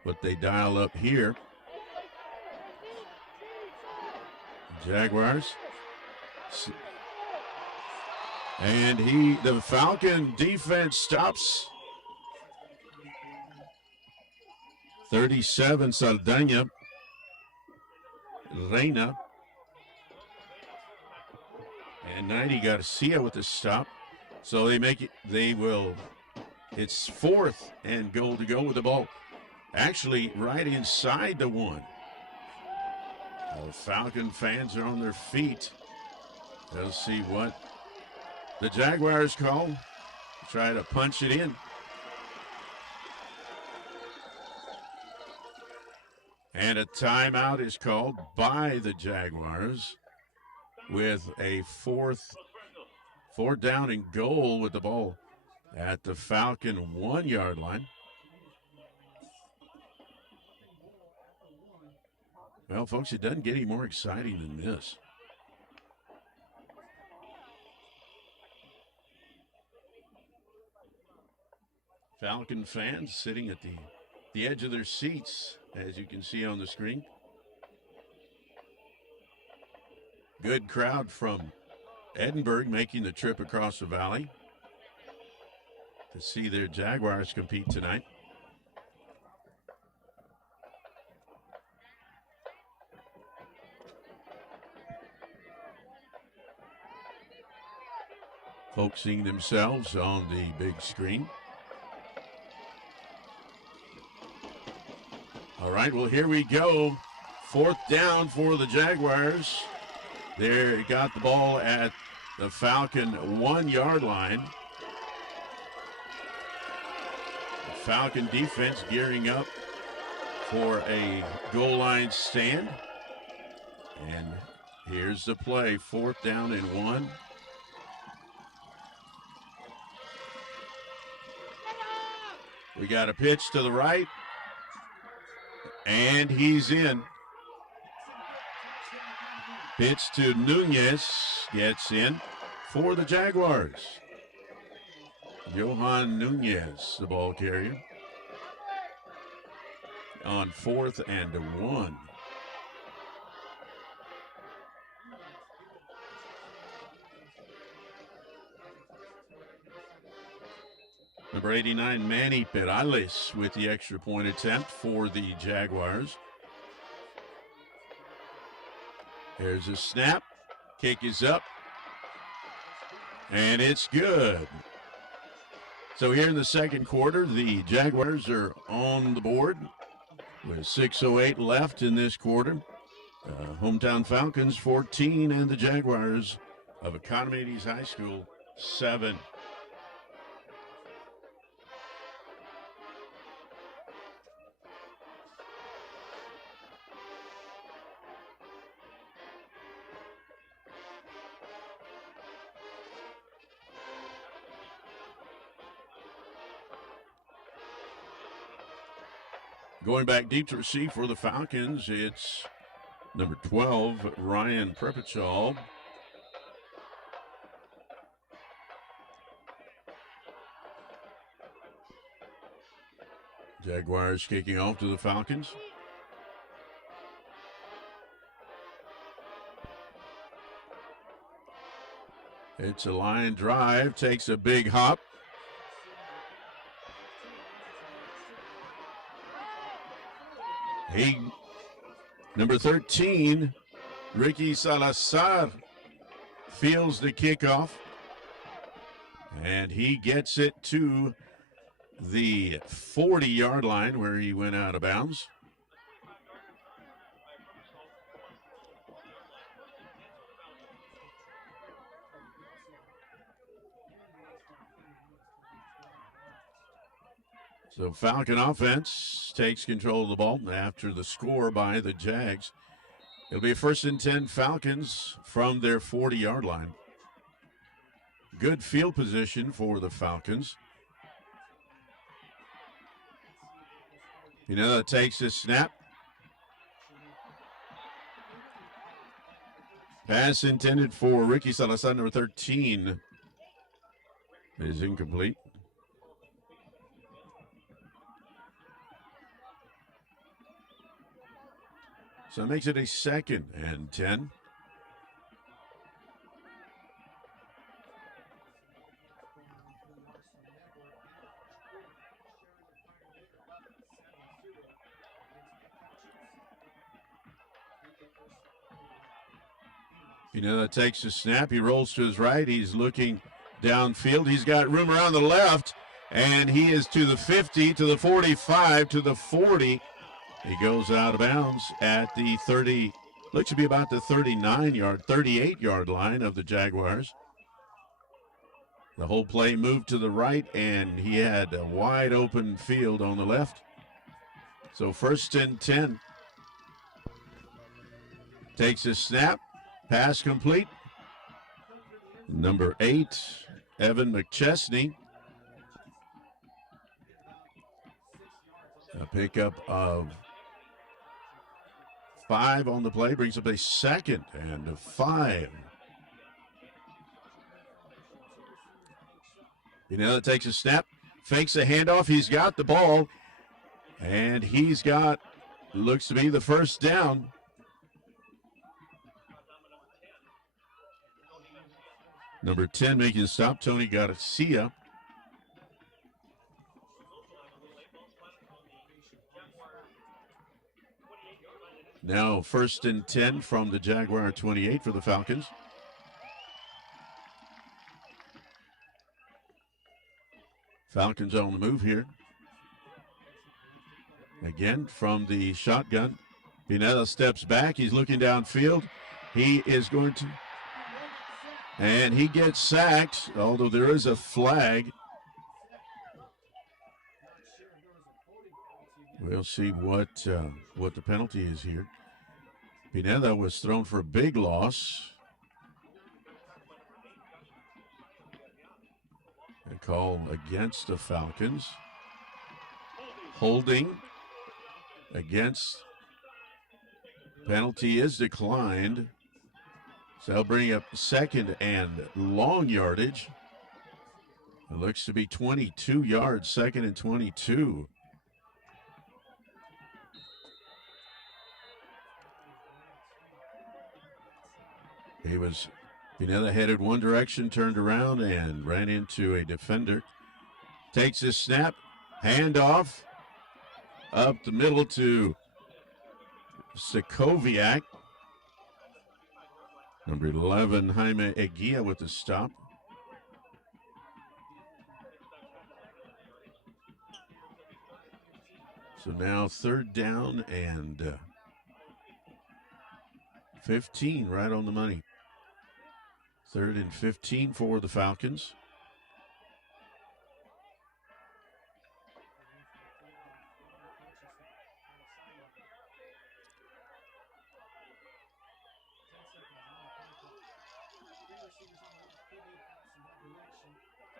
what they dial up here. Jaguars. And the Falcon defense stops. 37, Saldana. Reina. And 90, Garcia with the stop. So it's 4th and goal to go with the ball. Actually, right inside the 1. The Falcon fans are on their feet. They'll see what the Jaguars call. Try to punch it in. And a timeout is called by the Jaguars with a 4th down and goal with the ball at the Falcon 1-yard line. Well, folks, it doesn't get any more exciting than this. Falcon fans sitting at the edge of their seats, as you can see on the screen. Good crowd from Edinburg making the trip across the valley to see their Jaguars compete tonight. Folks seeing themselves on the big screen. All right, well, here we go. 4th down for the Jaguars. They got the ball at the Falcon 1-yard line. The Falcon defense gearing up for a goal line stand. And here's the play, 4th down and 1. We got a pitch to the right. And he's in. Pitch to Nunez, gets in for the Jaguars. Johan Nunez, the ball carrier, on 4th and 1. Number 89, Manny Perales with the extra point attempt for the Jaguars. There's a snap. Kick is up. And it's good. So here in the second quarter, the Jaguars are on the board with 6:08 left in this quarter. Hometown Falcons 14 and the Jaguars of Economedes High School 7. Going back deep to receive for the Falcons, it's number 12, Ryan Prepachal. Jaguars kicking off to the Falcons. It's a line drive, takes a big hop. Number 13, Ricky Salazar fields the kickoff, and he gets it to the 40-yard line where he went out of bounds. So Falcon offense takes control of the ball after the score by the Jags. It'll be 1st and 10 Falcons from their 40-yard line. Good field position for the Falcons. Pineda takes this snap. Pass intended for Ricky Salazar, number 13, is incomplete. So it makes it a 2nd and 10. Pineda takes the snap. He rolls to his right. He's looking downfield. He's got room around the left, and he is to the 50, to the 45, to the 40. He goes out of bounds at the 30, looks to be about the 38-yard line of the Jaguars. The whole play moved to the right, and he had a wide open field on the left. So 1st and 10. Takes a snap, pass complete. Number 8, Evan McChesney. A pickup of 5 on the play, brings up a 2nd and a 5. Pineda takes a snap, fakes a handoff. He's got the ball, and he's got, looks to be the first down. Number 10 making the stop, Tony Garcia. Now 1st and 10 from the Jaguar 28 for the Falcons. Falcons on the move here. Again from the shotgun. Pineda steps back. He's looking downfield. He is going to, and he gets sacked, although there is a flag. We'll see what the penalty is here. Pineda was thrown for a big loss. A call against the Falcons. Holding against. Penalty is declined. So they'll bring up 2nd and long yardage. It looks to be 22 yards, 2nd and 22. Pineda headed one direction, turned around, and ran into a defender. Takes his snap, handoff, up the middle to Sokoviak. Number 11, Jaime Eguia with the stop. So now 3rd down and 15, right on the money. 3rd and 15 for the Falcons.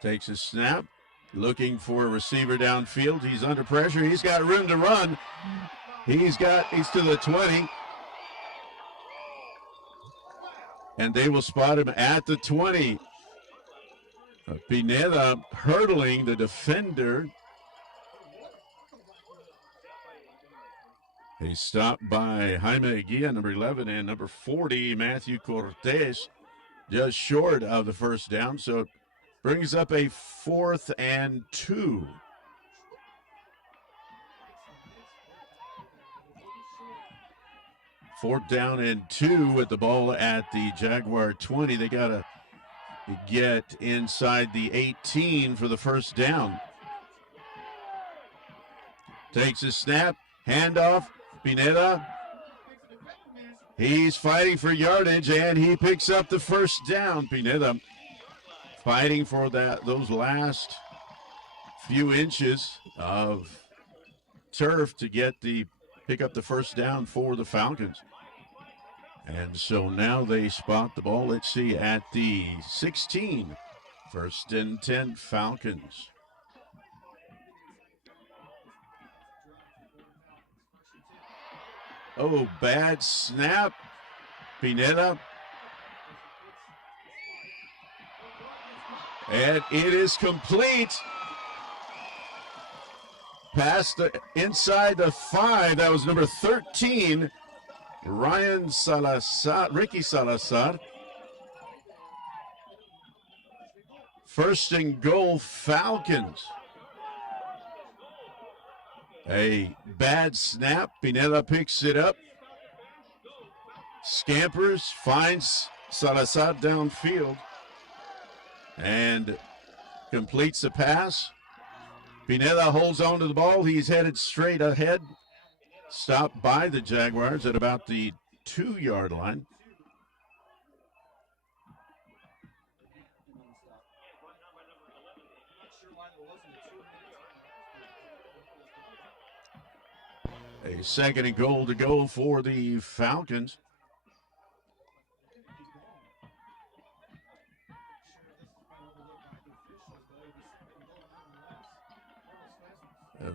Takes a snap, looking for a receiver downfield. He's under pressure. He's got room to run. He's to the 20. And they will spot him at the 20. Pineda hurdling the defender. A stop by Jaime Eguia, number 11, and number 40, Matthew Cortez, just short of the first down. So it brings up a 4th and 2. Fourth down and 2 with the ball at the Jaguar 20. They got to get inside the 18 for the first down. Takes a snap, handoff, Pineda. He's fighting for yardage, and he picks up the first down. Pineda fighting for those last few inches of turf to pick up the first down for the Falcons. And so now they spot the ball, let's see, at the 16. 1st and 10 Falcons. Oh, bad snap. Pineda. And it is complete. Past inside the 5. That was number 13. Ricky Salazar. 1st and goal, Falcons. A bad snap. Pineda picks it up. Scampers, finds Salazar downfield. And completes the pass. Pineda holds on to the ball. He's headed straight ahead. Stopped by the Jaguars at about the 2-yard line. A 2nd and goal to go for the Falcons.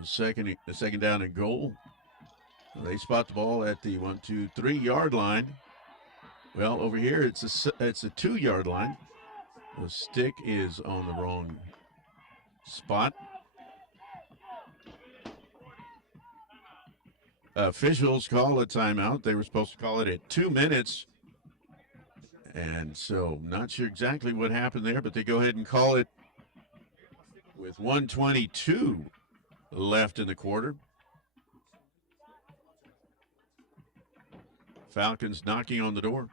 Second down and goal. They spot the ball at the 1, 2, 3 yard line. Well, over here it's a 2 yard line. The stick is on the wrong spot. Officials call a timeout. They were supposed to call it at 2 minutes. And so not sure exactly what happened there, but they go ahead and call it with 1:22 left in the quarter. Falcons knocking on the door.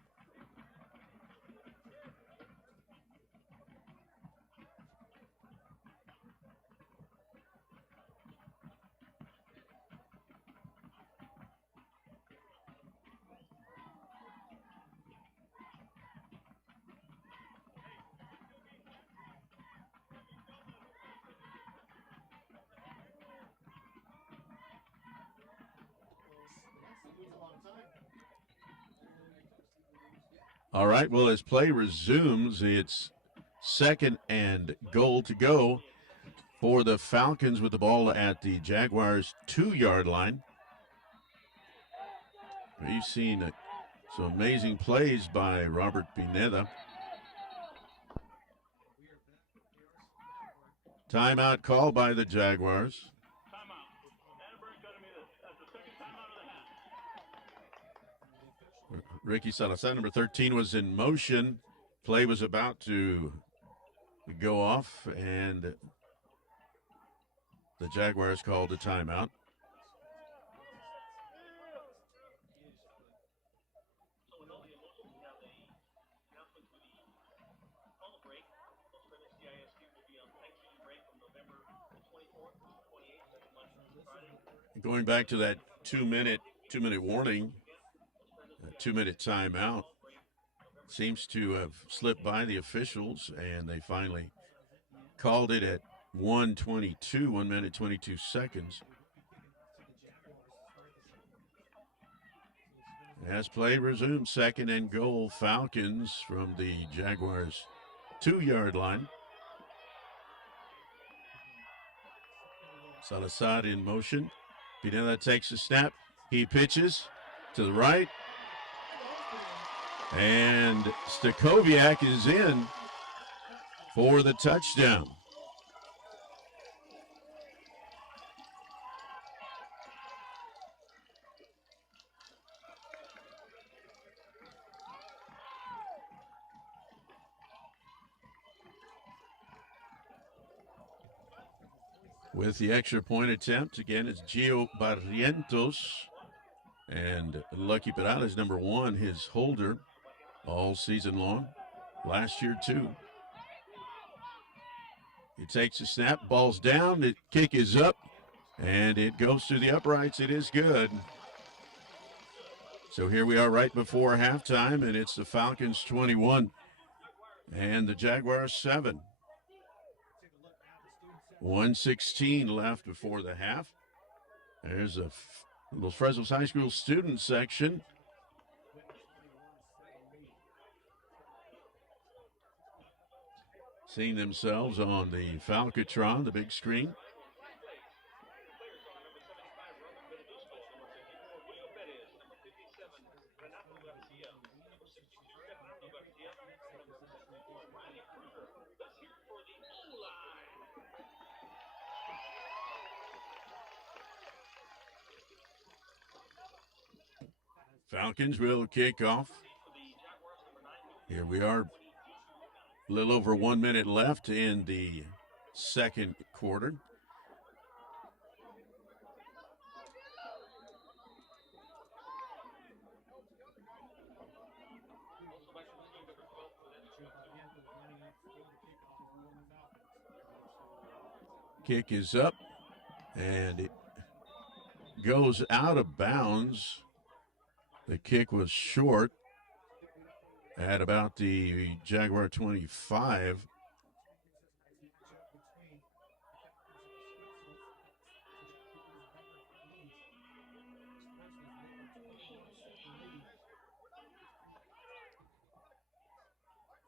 All right, well, as play resumes, it's second and goal to go for the Falcons with the ball at the Jaguars' 2 yard line. We've seen some amazing plays by Robert Pineda. Timeout called by the Jaguars. Ricky Salazar, number 13, was in motion. Play was about to go off, and the Jaguars called a timeout. Going back to that two-minute warning, a 2-minute timeout seems to have slipped by the officials, and they finally called it at 1:22, 1 minute, 22 seconds. As play resumes, second and goal, Falcons from the Jaguars' 2 yard line. Salazar in motion. Pineda takes a snap. He pitches to the right. And Stakoviak is in for the touchdown. With the extra point attempt, again, it's Gio Barrientos. And Lucky Peralez, number 1, his holder all season long. Last year, too. He takes a snap, ball's down, the kick is up, and it goes through the uprights. It is good. So here we are right before halftime, and it's the Falcons 21 and the Jaguars 7. 1:16 left before the half. There's a little Fresnos High School student section. Seeing themselves on the Falcatron, the big screen. Falcons will kick off. Here we are. A little over 1 minute left in the second quarter. Kick is up, and it goes out of bounds. The kick was short at about the Jaguar 25.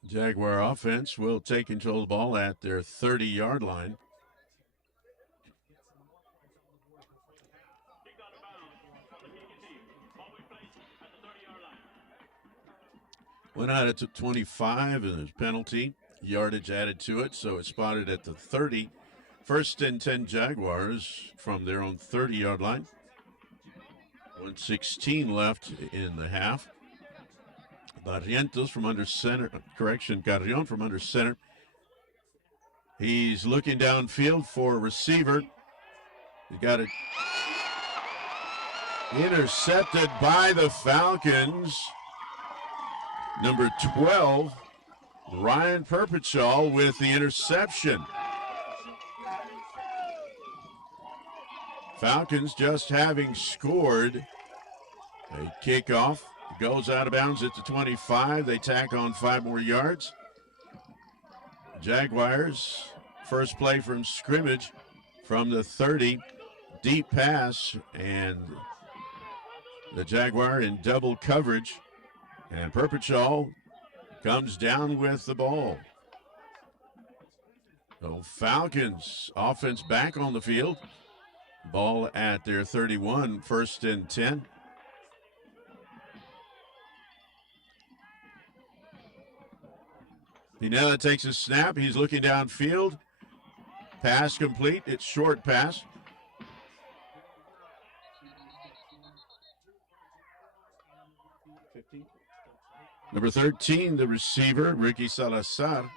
Jaguar offense will take control of the ball at their 30-yard line. Went out at the 25, and there's penalty. Yardage added to it, so it's spotted at the 30. First and 10 Jaguars from their own 30-yard line. 1:16 left in the half. Barrientos from under center. Carrion from under center. He's looking downfield for a receiver. He got it intercepted by the Falcons. Number 12, Ryan Perpetual with the interception. Falcons just having scored. A kickoff goes out of bounds at the 25. They tack on 5 more yards. Jaguars, first play from scrimmage from the 30. Deep pass, and the Jaguar in double coverage. And Perpetual comes down with the ball. So Falcons offense back on the field. Ball at their 31, first and 10. Pineda takes a snap. He's looking downfield. Pass complete. It's short pass. Number 13, the receiver, Ricky Salazar.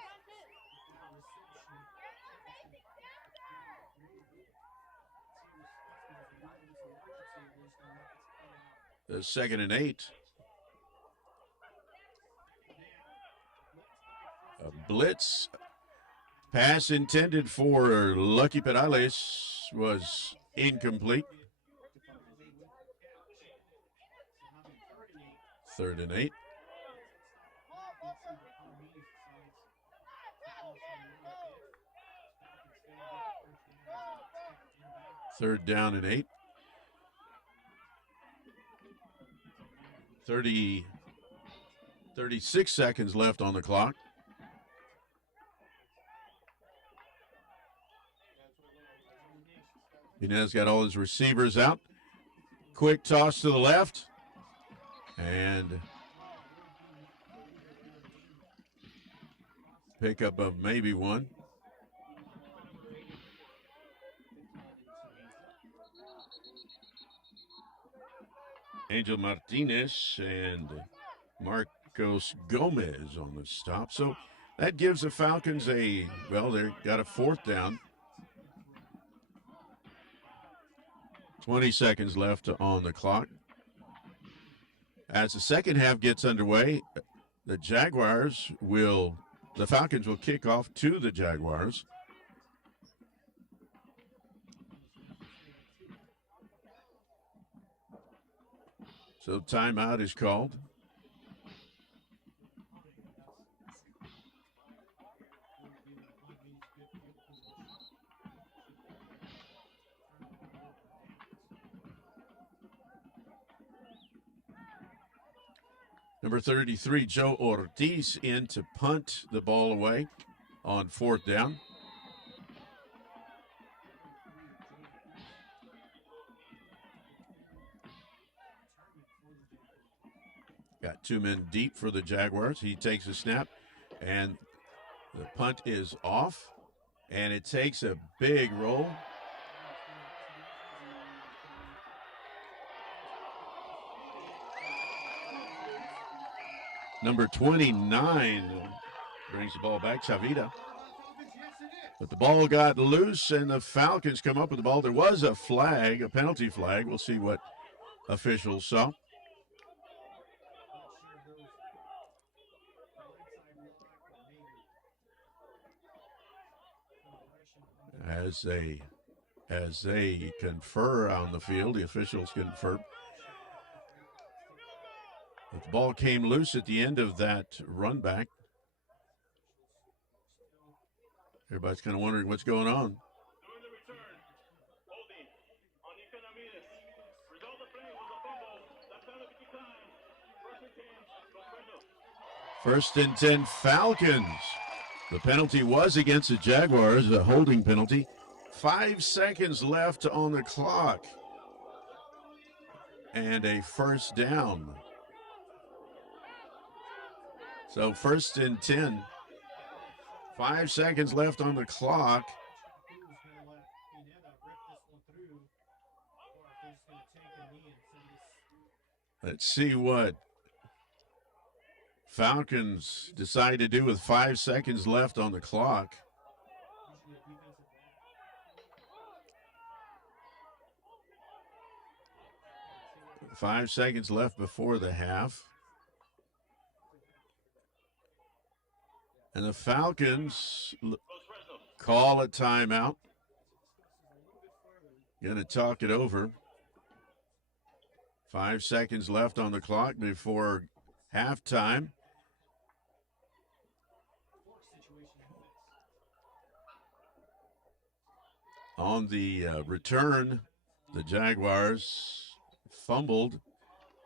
The 2nd and 8. A blitz pass intended for Lucky Perales was incomplete. 3rd and 8. Third down and 8. 36 seconds left on the clock. Inez got all his receivers out. Quick toss to the left. And pickup of maybe one. Angel Martinez and Marcos Gomez on the stop. So that gives the Falcons they got a 4th down. 20 seconds left on the clock. As the second half gets underway, the Falcons will kick off to the Jaguars. So timeout is called. Number 33, Joe Ortiz, in to punt the ball away on 4th down. Got 2 men deep for the Jaguars. He takes a snap, and the punt is off, and it takes a big roll. Number 29 brings the ball back, Chavita. But the ball got loose, and the Falcons come up with the ball. There was a flag, a penalty flag. We'll see what officials saw. As they confer on the field, the officials confer. But the ball came loose at the end of that run back. Everybody's kind of wondering what's going on. During the return, holding on Economedes. Result of play was a fumble. That penalty declined. First and 10 from Fresnos. First and 10 Falcons. The penalty was against the Jaguars, a holding penalty. 5 seconds left on the clock. And a first down. So first and 10. 5 seconds left on the clock. Let's see what Falcons decide to do with 5 seconds left on the clock. Five seconds left before the half. And the Falcons call a timeout. Going to talk it over. 5 seconds left on the clock before halftime. On the return, the Jaguars fumbled,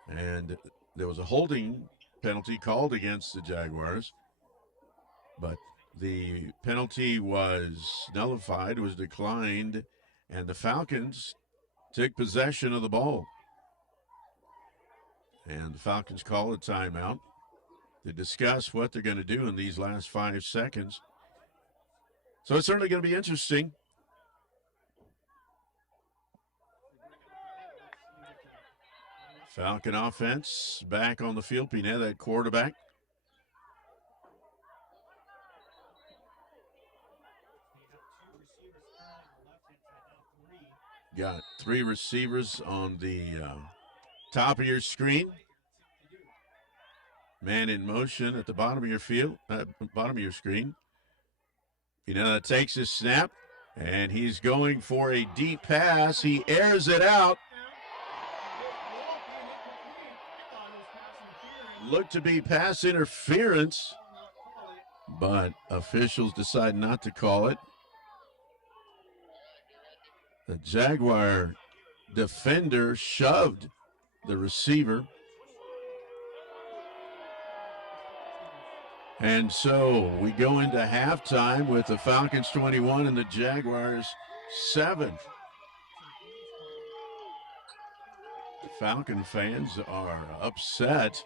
and there was a holding penalty called against the Jaguars, but the penalty was nullified, was declined, and the Falcons took possession of the ball. And the Falcons call a timeout to discuss what they're going to do in these last 5 seconds. So it's certainly going to be interesting. Falcon offense back on the field. Pineda at quarterback. Got 3 receivers on the top of your screen. Man in motion at the bottom of your field, bottom of your screen. Pineda takes his snap, and he's going for a deep pass. He airs it out. Looked to be pass interference, but officials decide not to call it. The Jaguar defender shoved the receiver. And so we go into halftime with the Falcons 21 and the Jaguars 7. Falcon fans are upset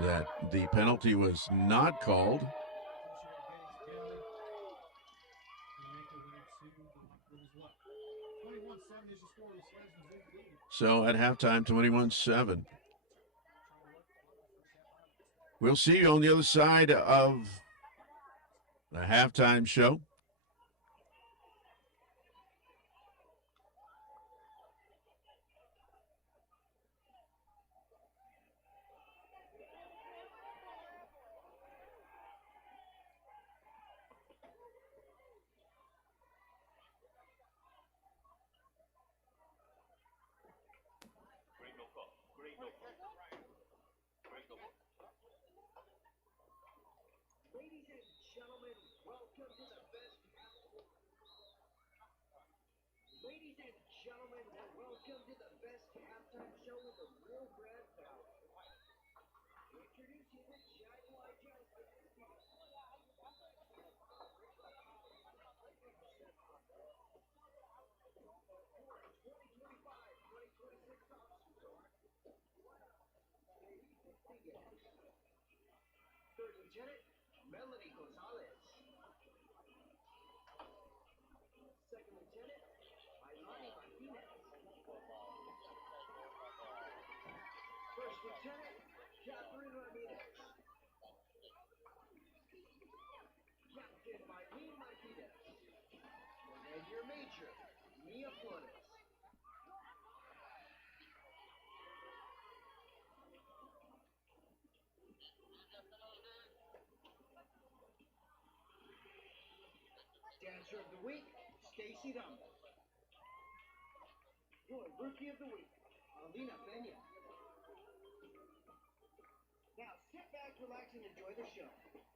that the penalty was not called. So at halftime, 21-7. We'll see you on the other side of the halftime show. Dancer of the Week, Stacy Dumbo. Your Rookie of the Week, Alina Pena. Now sit back, relax, and enjoy the show.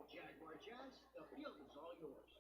Jaguar Jazz, the field is all yours.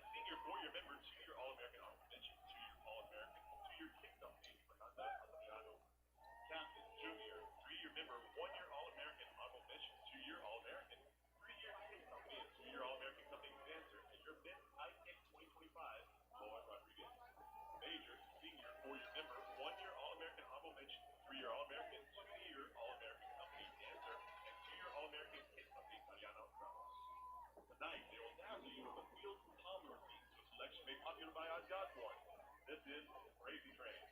senior four-year member, two-year All-American Honorable Mention, two-year All-American, two-year Kingdom League for Nanda Adriano. Captain, junior, three-year member, one-year All-American Honorable Mention, two-year All-American, three-year King Company, and two-year All-American Company dancer, and your men's high kick 2025, Bowen Rodriguez. Major, senior, four-year member, one-year All-American Honorable Mention, three-year All-American, two-year All-American Company dancer, and two-year All-American King Company, Mariano Ramos. Tonight, they will dazzle you with a field palm routine to a selection made popular by our Jaguars. This is Crazy Train.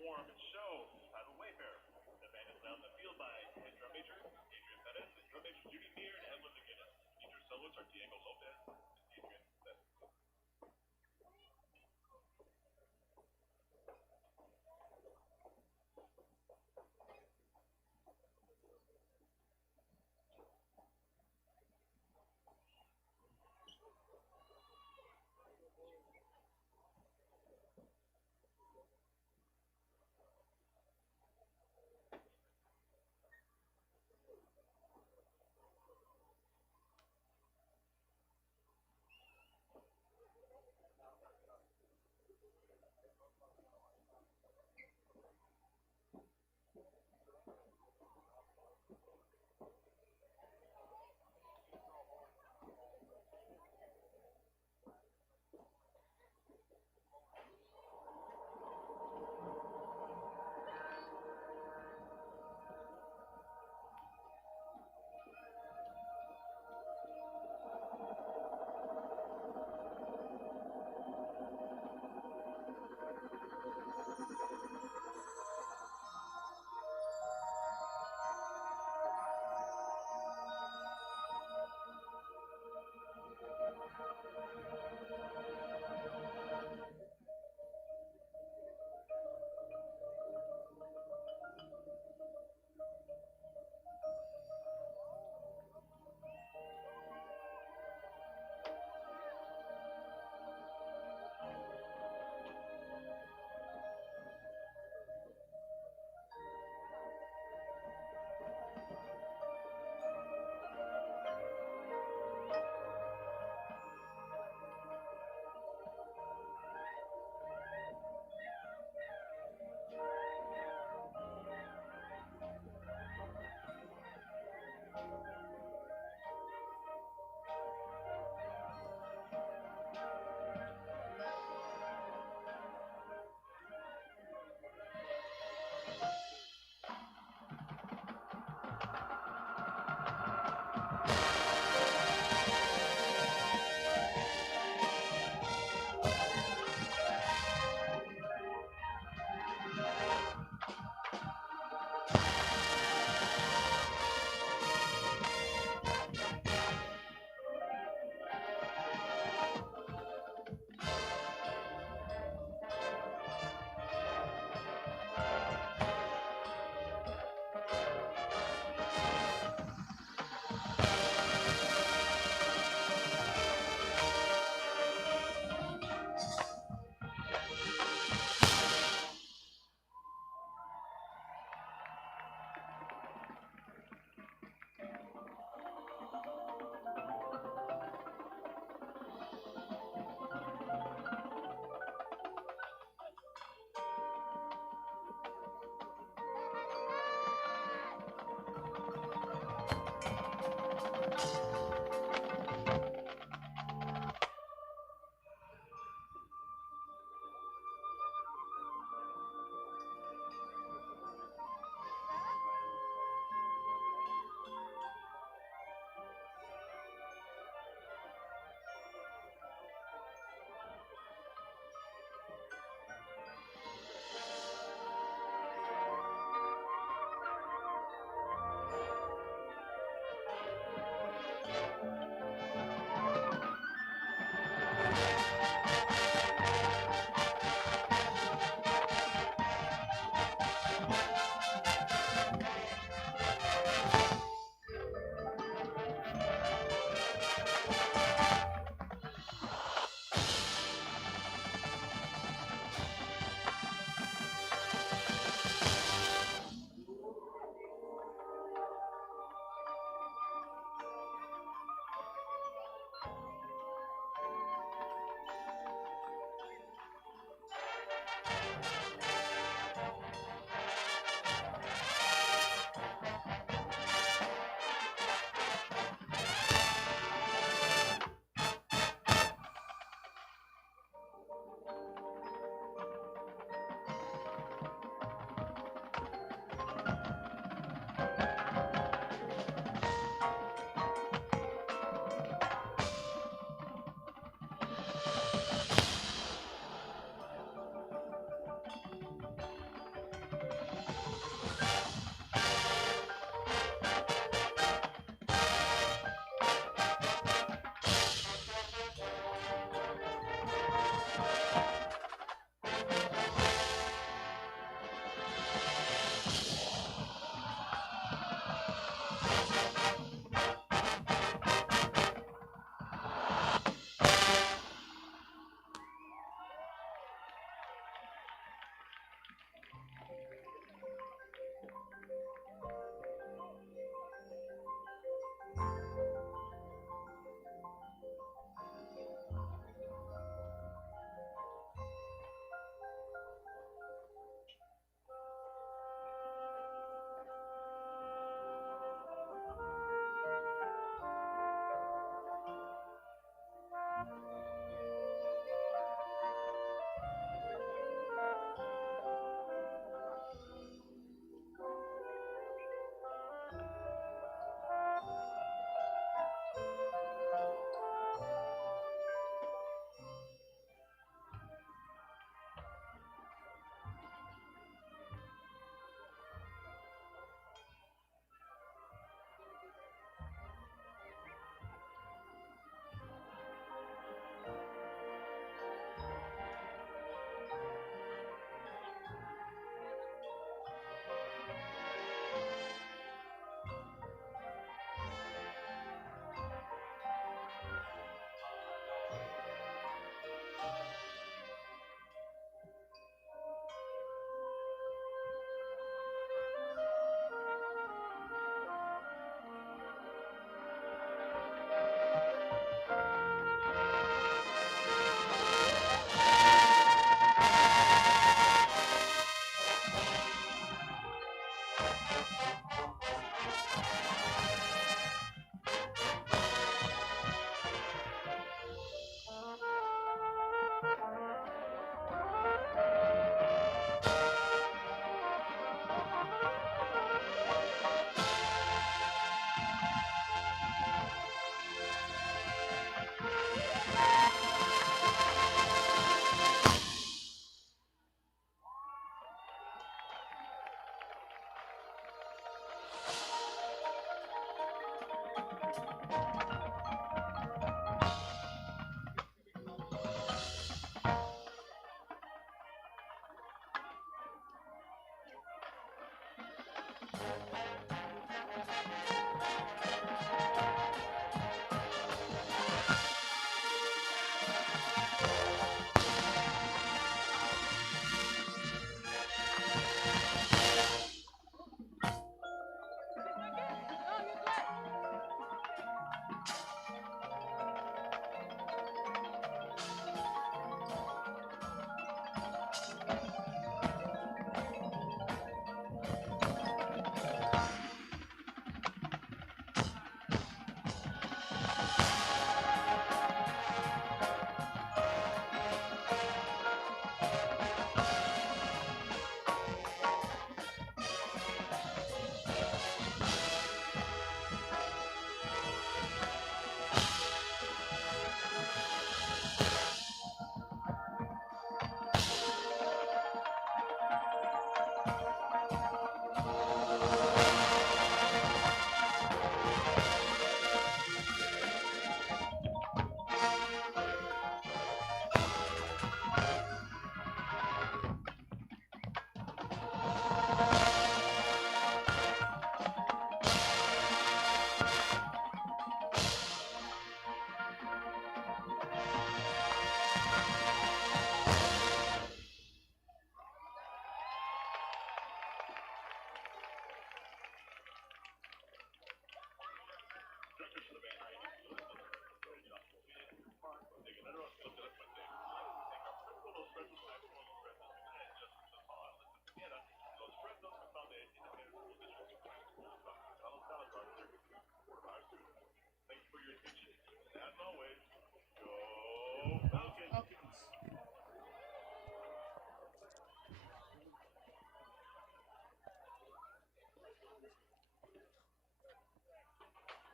Perform and show titled Wayfarer. The band is now in the field by head drum major Adrian Perez and drum major Judy Meir and Edwin McGinnis. Feature soloists are Diego Lopez and Adrian Perez.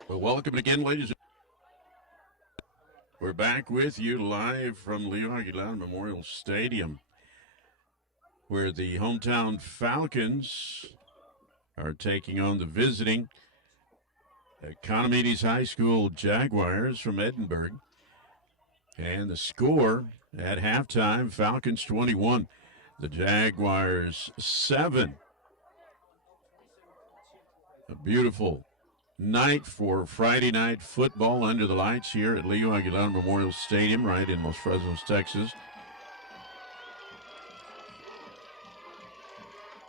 Well, welcome again, ladies. We're back with you live from Leo Aguilar Memorial Stadium, where the hometown Falcons are taking on the visiting Economedes High School Jaguars from Edinburg. And the score at halftime, Falcons 21, the Jaguars 7. A beautiful night for Friday night football under the lights here at Leo Aguilar Memorial Stadium, right in Los Fresnos, Texas.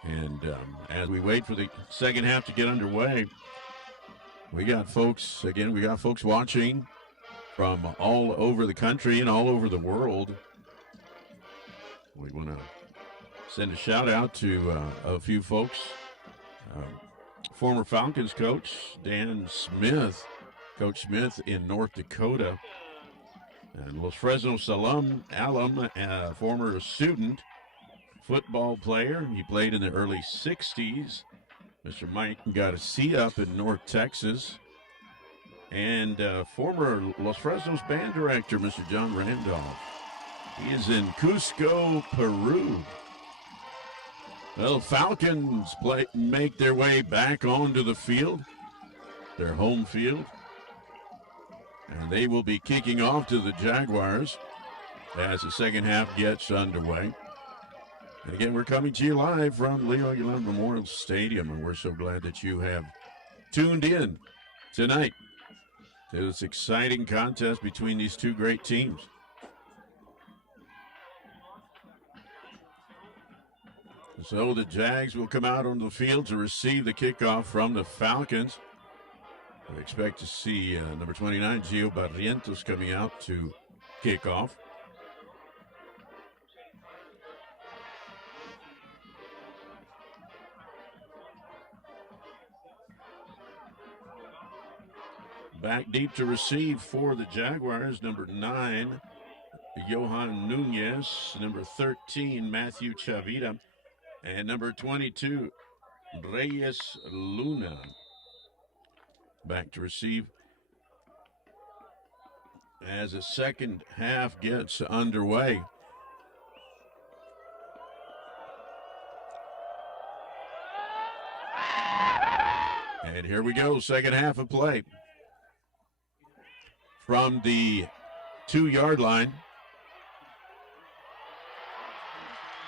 And as we wait for the second half to get underway, we got folks watching from all over the country and all over the world. We want to send a shout out to a few folks. Former Falcons coach Dan Smith, Coach Smith in North Dakota, and Los Fresnos alum, former student, football player. He played in the early 60s. Mr. Mike Garcia up in North Texas. And former Los Fresnos band director, Mr. John Randolph. He is in Cusco, Peru. Well, Falcons make their way back onto the field, their home field. And they will be kicking off to the Jaguars as the second half gets underway. And again, we're coming to you live from Leo Aguilar Memorial Stadium, and we're so glad that you have tuned in tonight to this exciting contest between these two great teams. So the Jags will come out on the field to receive the kickoff from the Falcons. We expect to see number 29, Gio Barrientos, coming out to kick off. Back deep to receive for the Jaguars, number 9, Johan Nunez, number 13, Matthew Chavita, and number 22, Reyes Luna. Back to receive as the second half gets underway. And here we go, second half of play. From the 2-yard line,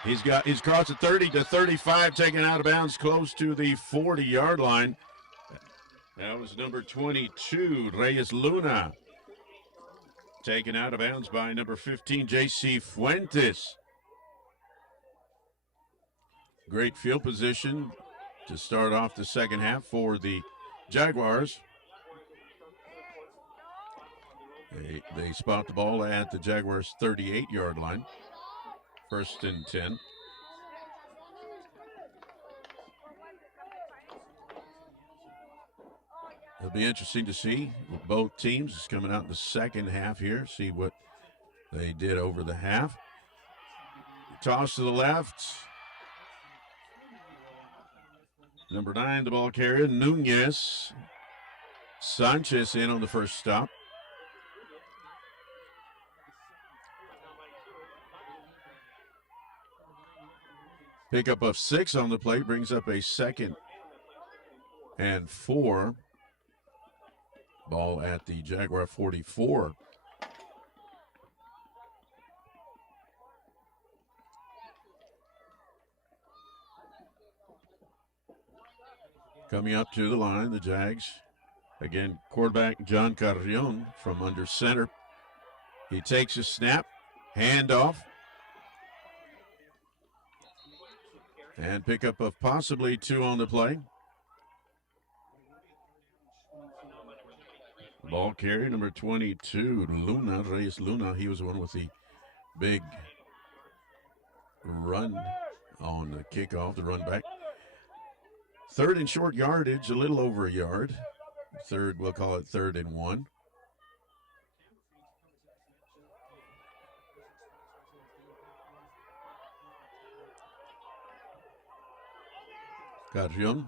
he's crossed the 30 to 35, taken out of bounds close to the 40-yard line. That was number 22, Reyes Luna, taken out of bounds by number 15, J.C. Fuentes. Great field position to start off the second half for the Jaguars. They spot the ball at the Jaguars' 38-yard line. First and 10. It'll be interesting to see with both teams coming out in the second half here, see what they did over the half. Toss to the left. Number 9, the ball carrier, Nunez. Sanchez in on the first stop. Pickup of 6 on the play brings up a second and 4. Ball at the Jaguar 44. Coming up to the line, the Jags. Again, quarterback John Carrion from under center. He takes a snap, handoff. And pickup of possibly 2 on the play. Ball carrier, number 22, Luna, Reyes Luna. He was the one with the big run on the kickoff, the run back. Third and short yardage, a little over a yard. Third, we'll call it 3rd and 1. Carrion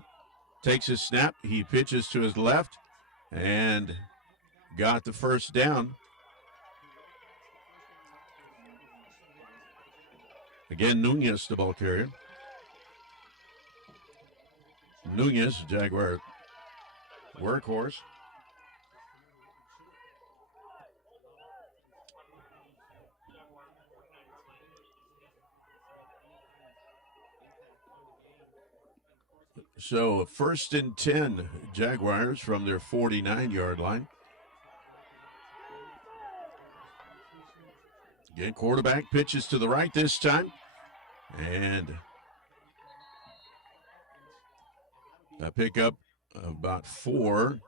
takes his snap. He pitches to his left. and got the first down. Again, Nunez, the ball carrier. Nunez, Jaguar workhorse. So 1st and 10, Jaguars from their 49-yard line. Again, quarterback pitches to the right this time. And a pickup of about 4.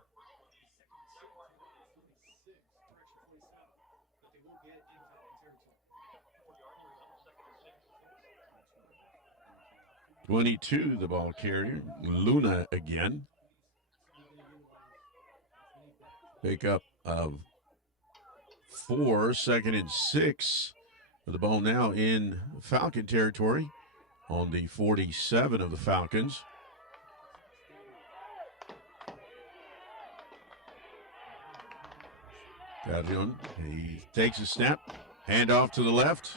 (22), the ball carrier, Luna again. Pickup of 4, 2nd and 6. With the ball now in Falcon territory on the 47 of the Falcons. Gavion, he takes a snap, hand off to the left.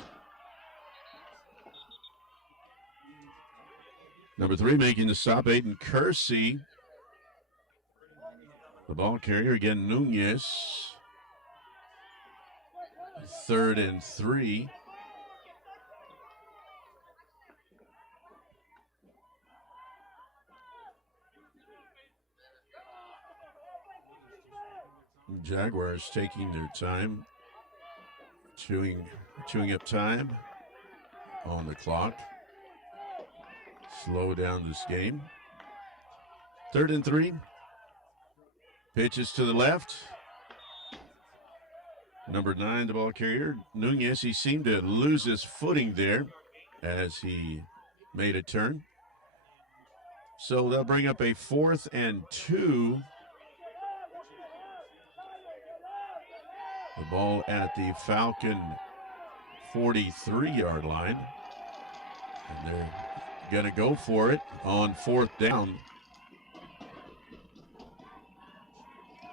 Number 3 making the stop, Aiden Kersey. The ball carrier again, Nunez. 3rd and 3. Jaguars taking their time, chewing up time on the clock. Slow down this game. 3rd and 3. Pitches to the left. Number 9, the ball carrier, Nunez. He seemed to lose his footing there as he made a turn. So they'll bring up a 4th and 2. The ball at the Falcon 43-yard line. And they're going to go for it on 4th down.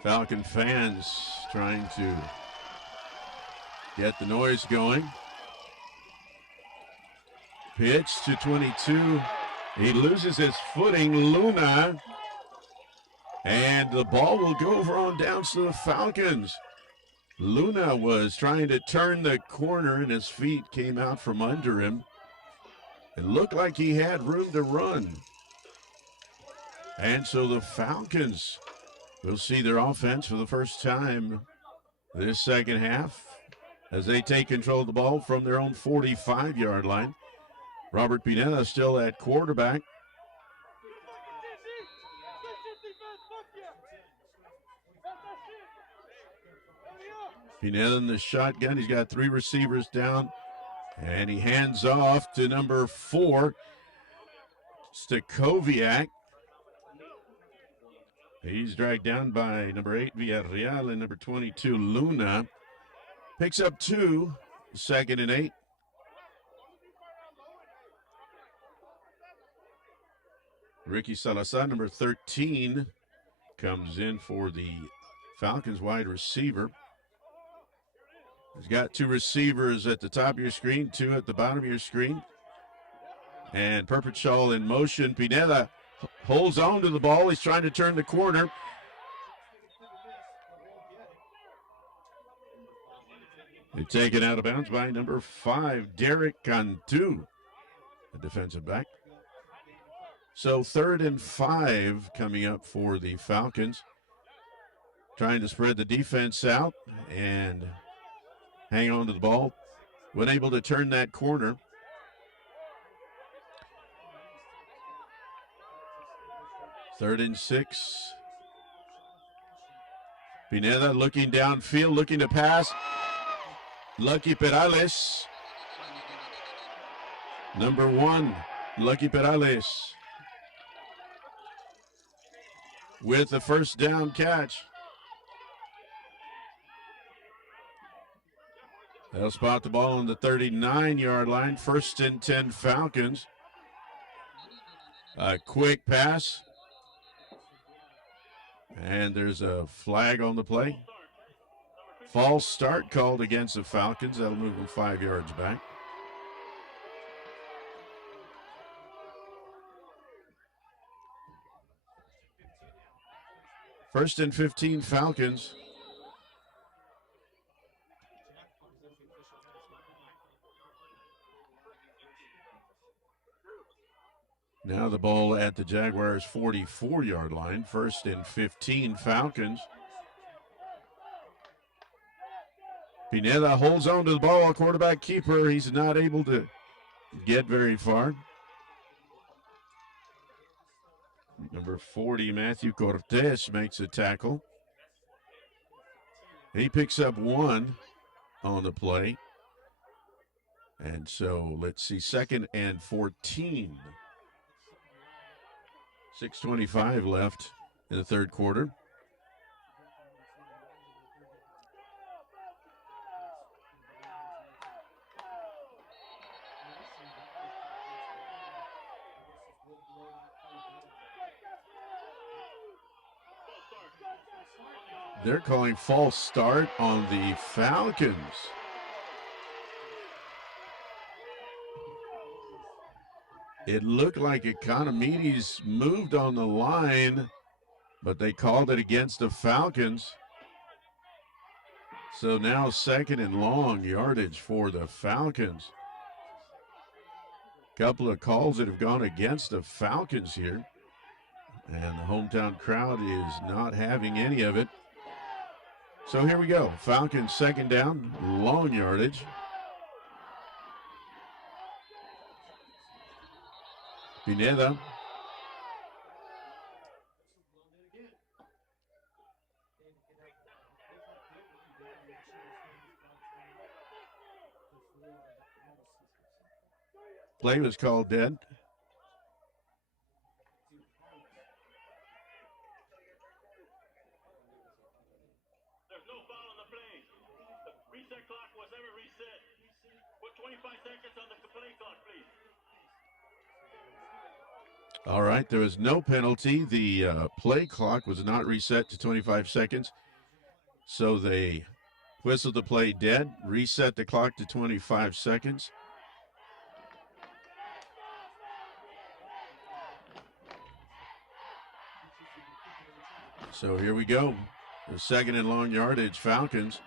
Falcon fans trying to get the noise going. Pitch to 22. He loses his footing, Luna. And the ball will go over on downs to the Falcons. Luna was trying to turn the corner and his feet came out from under him. It looked like he had room to run. And so the Falcons will see their offense for the first time this second half as they take control of the ball from their own 45-yard line. Robert Pineda still at quarterback. Pineda in the shotgun. He's got 3 receivers down. And he hands off to number 4, Stakoviak. He's dragged down by number 8, Villarreal, and number 22, Luna. Picks up 2, 2nd and 8. Ricky Salazar, number 13, comes in for the Falcons wide receiver. He's got 2 receivers at the top of your screen, 2 at the bottom of your screen. And Perpetual in motion. Pineda holds on to the ball. He's trying to turn the corner. They're taken out of bounds by number 5, Derek Cantu, the defensive back. So 3rd and 5 coming up for the Falcons. Trying to spread the defense out and hang on to the ball. When able to turn that corner. Third and 6. Pineda looking downfield, looking to pass. Lucky Perales. Number 1, Lucky Perales. With the first down catch. They'll spot the ball on the 39-yard line. 1st and 10 Falcons. A quick pass. And there's a flag on the play. False start called against the Falcons. That'll move them 5 yards back. First and 15 Falcons. Now the ball at the Jaguars' 44-yard line. First and 15 Falcons. Pineda holds on to the ball, quarterback keeper. He's not able to get very far. Number 40, Matthew Cortez, makes a tackle. He picks up 1 on the play. And so let's see, second and 14. 6:25 left in the third quarter. They're calling false start on the Falcons. It looked like Economedes moved on the line, but they called it against the Falcons. So now second and long yardage for the Falcons. Couple of calls that have gone against the Falcons here. And the hometown crowd is not having any of it. So here we go. Falcons second down, long yardage. Pineda. Play was called dead. There's no foul on the play. The reset clock was never reset. Put 25 seconds on the play clock, please. All right, there was no penalty. The play clock was not reset to 25 seconds. So they whistled the play dead, reset the clock to 25 seconds. So here we go. The second and long yardage, Falcons.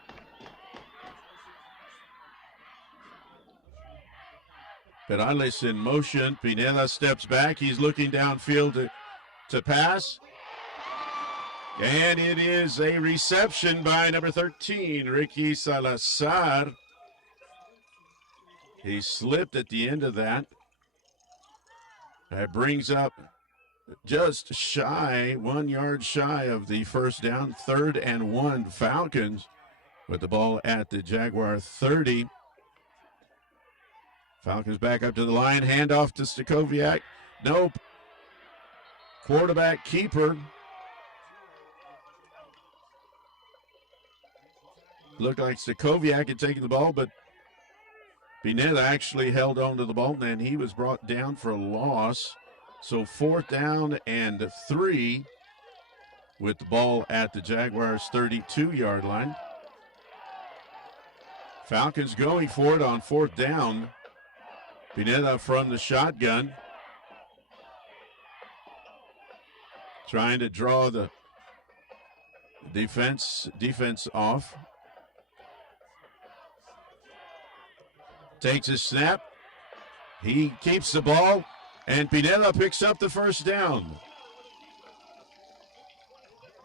Perales in motion. Pineda steps back. He's looking downfield to pass. And it is a reception by number 13, Ricky Salazar. He slipped at the end of that. That brings up just shy, 1 yard shy of the first down. 3rd and 1 Falcons with the ball at the Jaguar 30. Falcons back up to the line. Handoff to Stakoviak. Nope. Quarterback keeper. Looked like Stakoviak had taken the ball, but Pineda actually held on to the ball, and he was brought down for a loss. So 4th down and 3 with the ball at the Jaguars' 32-yard line. Falcons going for it on 4th down. Pineda from the shotgun. Trying to draw the defense off. Takes a snap. He keeps the ball, and Pineda picks up the first down.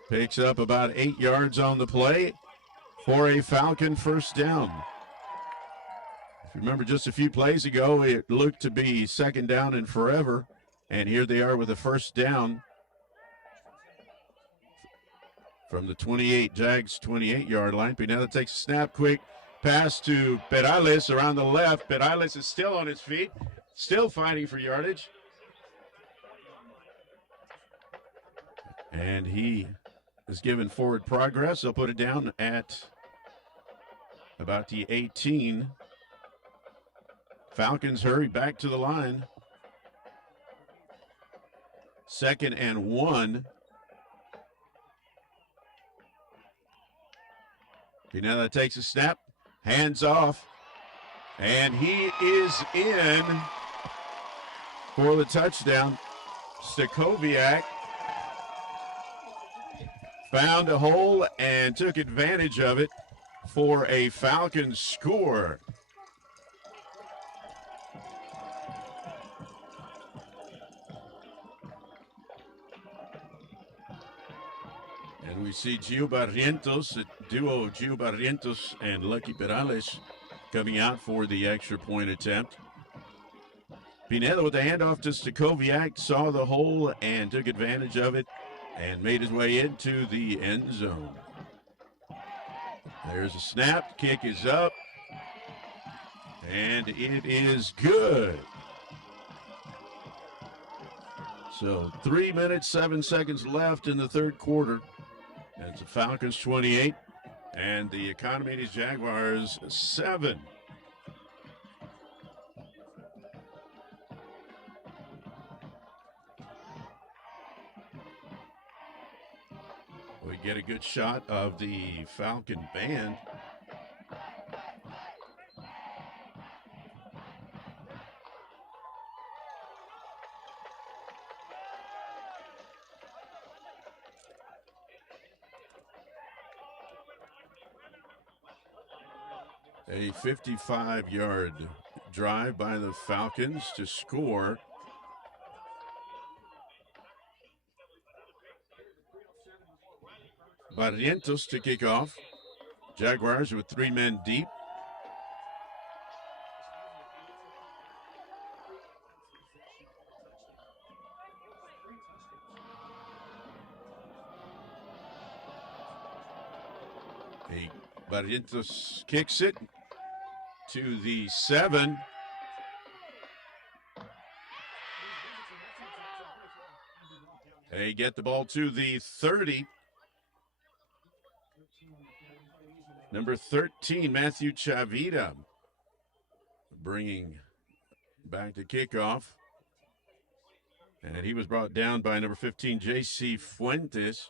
Picks up about 8 yards on the play for a Falcon first down. If you remember just a few plays ago, it looked to be 2nd down and forever, and here they are with a first down from the 28, Jags 28-yard line. Pineda takes a snap, quick pass to Perales around the left. Perales is still on his feet, still fighting for yardage. And he is given forward progress. They'll put it down at about the 18. Falcons hurry back to the line. 2nd and 1. Pineda takes a snap, hands off, and he is in for the touchdown. Stakoviak found a hole and took advantage of it for a Falcons score. And we see Gio Barrientos, the duo Gio Barrientos and Lucky Perales coming out for the extra point attempt. Pineda with the handoff to Stakoviak, saw the hole and took advantage of it and made his way into the end zone. There's a snap, kick is up, and it is good. So 3 minutes, 7 seconds left in the third quarter. It's the Falcons 28 and the Economedes Jaguars 7. We get a good shot of the Falcon band. A 55-yard drive by the Falcons to score. Barrientos to kick off. Jaguars with 3 men deep. Barrientos kicks it to the 7. They get the ball to the 30. Number 13, Matthew Chavita, bringing back the kickoff. And he was brought down by number 15, J.C. Fuentes.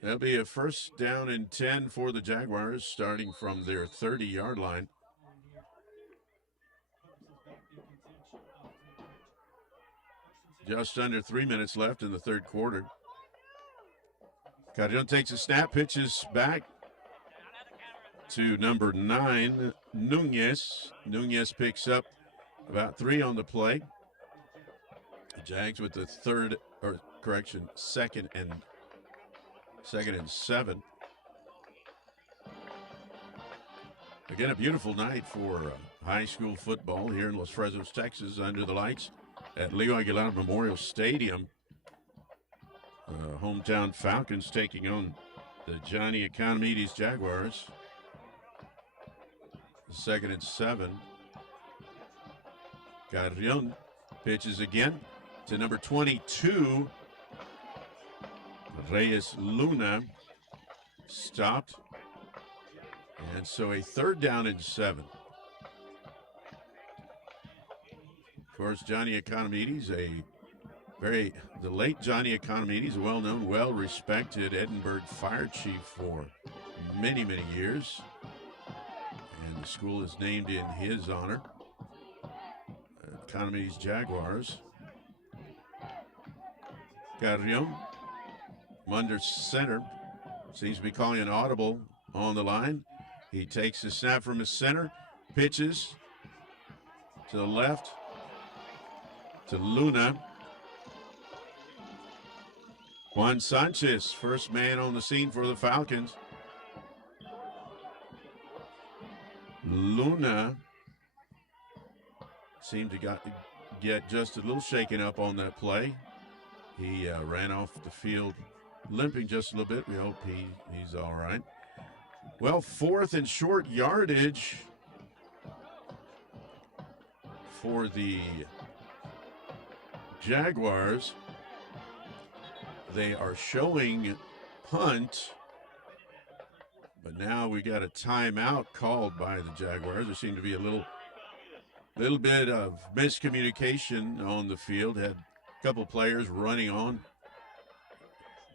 That'll be a first down and 10 for the Jaguars, starting from their 30-yard line. Just under 3 minutes left in the third quarter. Carrion takes a snap, pitches back to number 9, Nunez. Nunez picks up about 3 on the play. The Jags with the second and 7. Again, a beautiful night for high school football here in Los Fresnos, Texas, under the lights at Leo Aguilar Memorial Stadium. Hometown Falcons taking on the Johnny Economedes Jaguars. Second and 7. Carrion pitches again to number 22. Reyes Luna stopped. And so a third down and 7. Of course, Johnny Economedes, the late Johnny Economedes, a well-known, well-respected Edinburg fire chief for many, many years. And the school is named in his honor. Economedes Jaguars. Carrion, under center, seems to be calling an audible on the line. He takes the snap from his center, pitches to the left to Luna. Juan Sanchez, first man on the scene for the Falcons. Luna seemed to get just a little shaken up on that play. He ran off the field limping just a little bit. We hope he's all right. Well, fourth and short yardage for the Jaguars. They are showing punt, but now we got a timeout called by the Jaguars. There seemed to be a little bit of miscommunication on the field. Had a couple players running on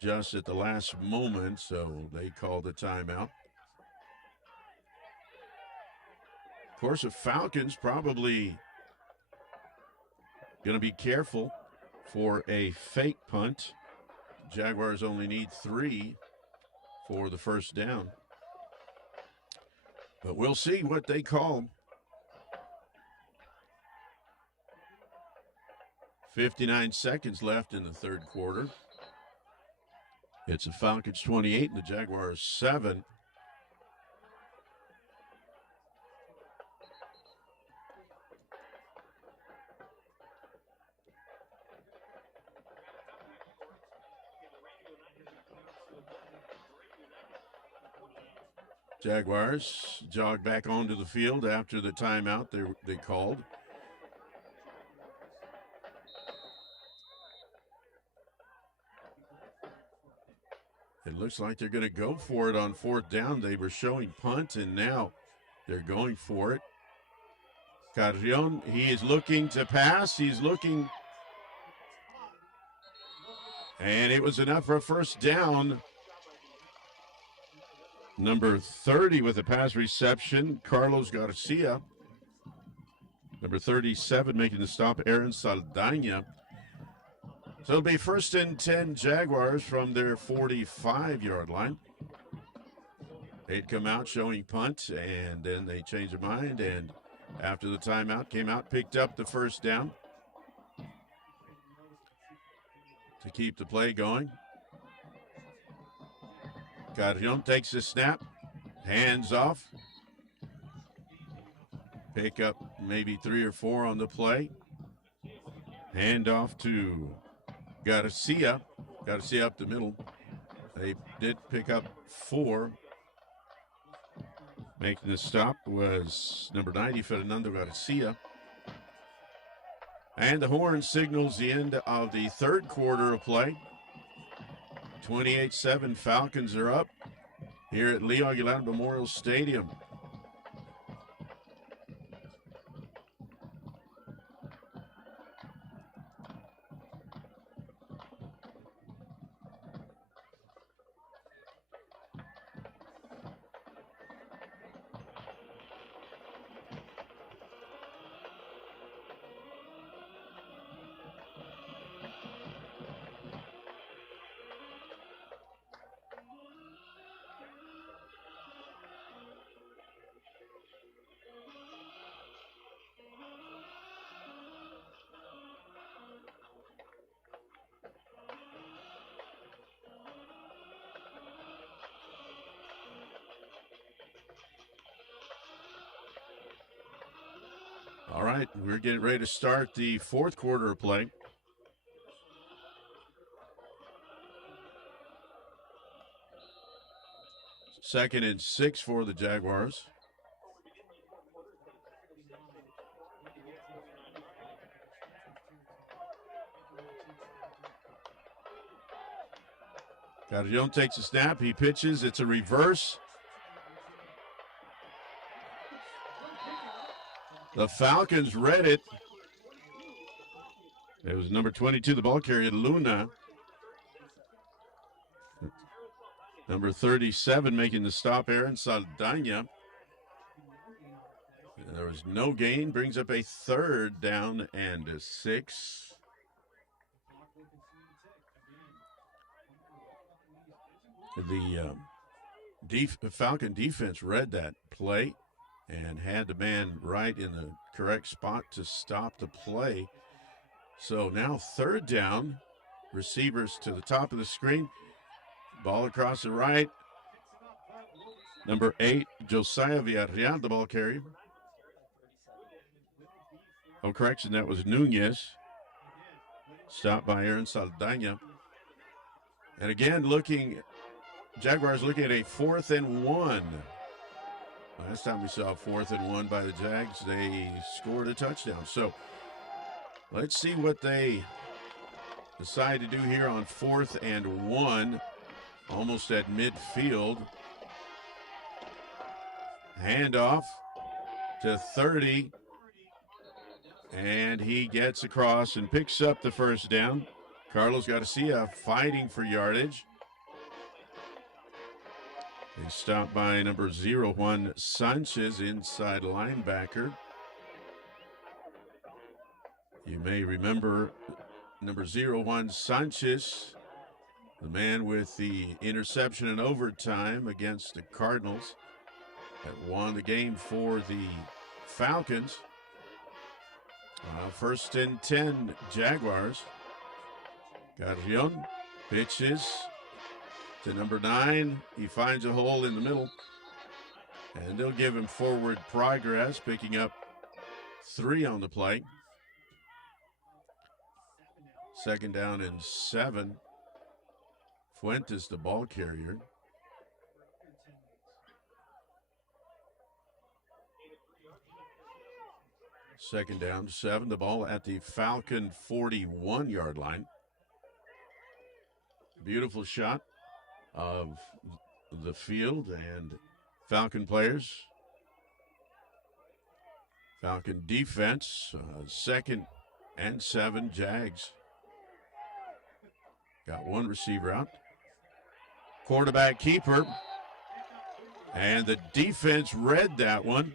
just at the last moment, so they called a timeout. Of course, the Falcons probably going to be careful for a fake punt. Jaguars only need 3 for the first down. But we'll see what they call. 59 seconds left in the third quarter. It's the Falcons 28 and the Jaguars 7. Jaguars jog back onto the field after the timeout they called. It looks like they're going to go for it on fourth down. They were showing punt, and now they're going for it. Carrion, he is looking to pass. He's looking. And it was enough for a first down. Number 30 with a pass reception, Carlos Garcia. Number 37 making the stop, Aaron Saldaña. So it'll be 1st and 10 Jaguars from their 45-yard line. They'd come out showing punt, and then they changed their mind, and after the timeout came out, picked up the first down to keep the play going. Carrion takes the snap, hands off. Pick up maybe 3 or 4 on the play. Hand off to Garcia. Garcia up the middle. They did pick up 4. Making the stop was number 90, Fernando Garcia. And the horn signals the end of the third quarter of play. 28-7, Falcons are up here at Leo Aguilar Memorial Stadium. All right, we're getting ready to start the fourth quarter of play. Second and 6 for the Jaguars. Carrion takes a snap. He pitches. It's a reverse. The Falcons read it. It was number 22, the ball carrier, Luna. Number 37 making the stop, Aaron Saldaña. There was no gain. Brings up a third down and a 6. The Falcon defense read that play and had the man right in the correct spot to stop the play. So now third down, receivers to the top of the screen, ball across the right. Number 8, Josiah Villarreal, the ball carrier. Oh, correction, that was Nunez. Stopped by Aaron Saldaña. And again, Jaguars looking at a 4th and 1. Last time we saw 4th and 1 by the Jags, they scored a touchdown. So let's see what they decide to do here on 4th and 1, almost at midfield. Handoff to 30, and he gets across and picks up the first down. Carlos Garcia fighting for yardage. They stopped by number 01, Sanchez, inside linebacker. You may remember number 01, Sanchez, the man with the interception in overtime against the Cardinals that won the game for the Falcons. First and 10, Jaguars. Carrion pitches to number 9. He finds a hole in the middle, and they'll give him forward progress, picking up 3 on the play. Second down and 7. Fuentes, the ball carrier. Second down, 7. The ball at the Falcon 41-yard line. Beautiful shot of the field and Falcon players. Falcon defense, second and 7, Jags. Got one receiver out. Quarterback keeper. And the defense read that one.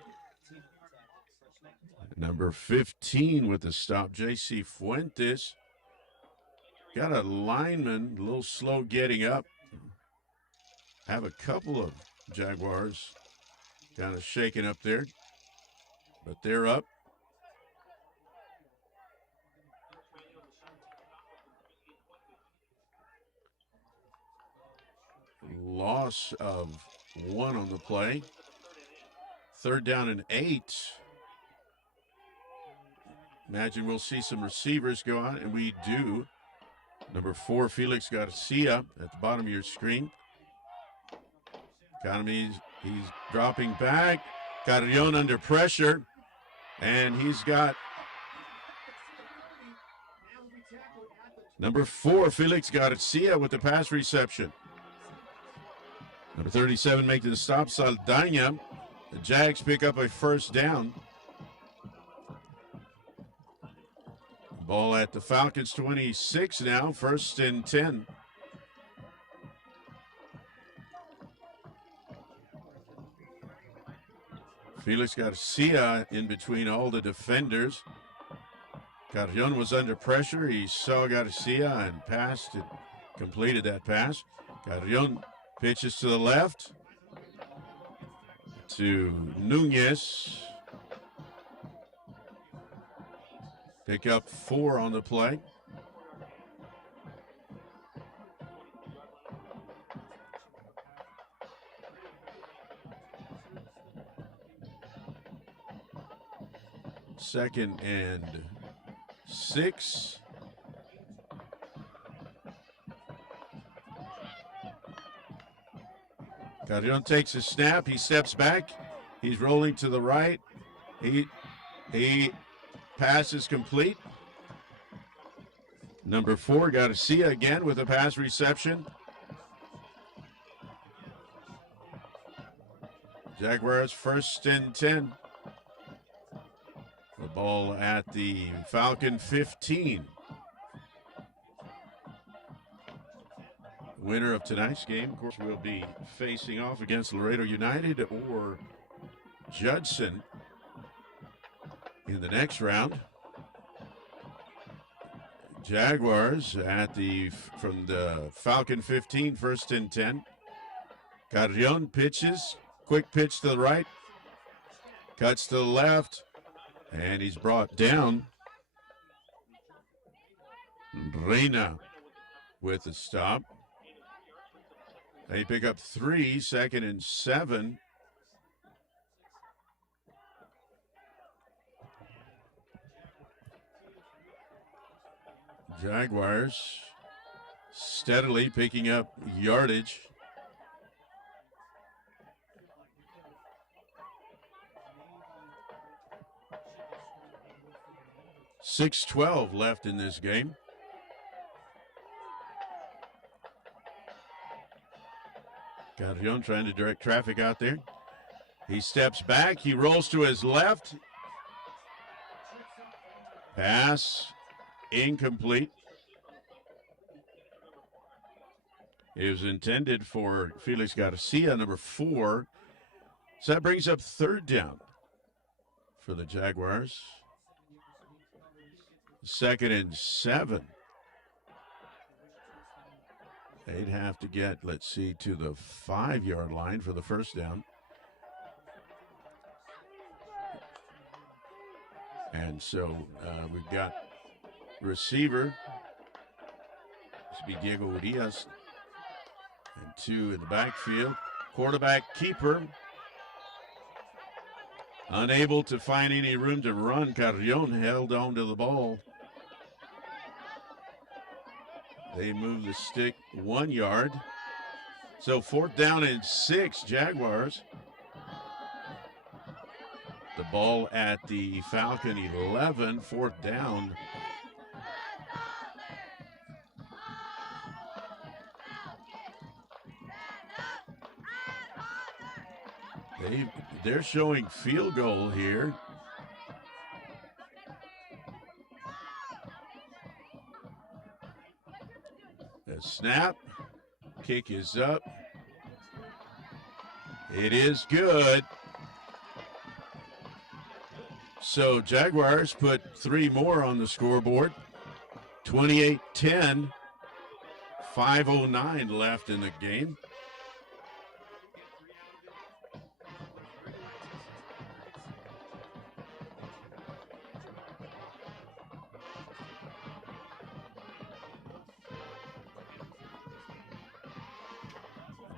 Number 15 with the stop, J.C. Fuentes. Got a lineman a little slow getting up. Have a couple of Jaguars kind of shaking up there, but they're up. Loss of 1 on the play. Third down and 8. Imagine we'll see some receivers go out, and we do. Number 4, Felix Garcia at the bottom of your screen. Economedes, he's dropping back. Carrion under pressure, and he's got number 4, Felix Garcia with the pass reception. Number 37 making the stop, Saldaña. The Jags pick up a first down. Ball at the Falcons 26 now, first and 10. Felix Garcia in between all the defenders. Carrion was under pressure. He saw Garcia and passed it, completed that pass. Carrion pitches to the left to Nunez. Pick up 4 on the play. Second and 6. Carrion takes a snap. He steps back. He's rolling to the right. He pass is complete. Number 4, Garcia again with a pass reception. Jaguars first and 10. The ball at the Falcon 15. Winner of tonight's game, of course, will be facing off against Laredo United or Judson in the next round. Jaguars from the Falcon 15, first and 10. Carrion pitches, quick pitch to the right, cuts to the left, and he's brought down. Reina with the stop. They pick up 3, second and 7. Jaguars steadily picking up yardage. .612 left in this game. Carrion trying to direct traffic out there. He steps back. He rolls to his left. Pass incomplete. It was intended for Felix Garcia, number 4. So that brings up third down for the Jaguars. 2nd and 7. They'd have to get, let's see, to the 5-yard line for the first down. And so we've got receiver. This will be Diego Urias. And 2 in the backfield. Quarterback keeper. Unable to find any room to run. Carrion held on to the ball. They move the stick 1 yard. So 4th down and 6, Jaguars. The ball at the Falcon 11, 4th down. They're showing field goal here. The snap, kick is up. It is good. So Jaguars put 3 more on the scoreboard. 28-10, 5:09 left in the game.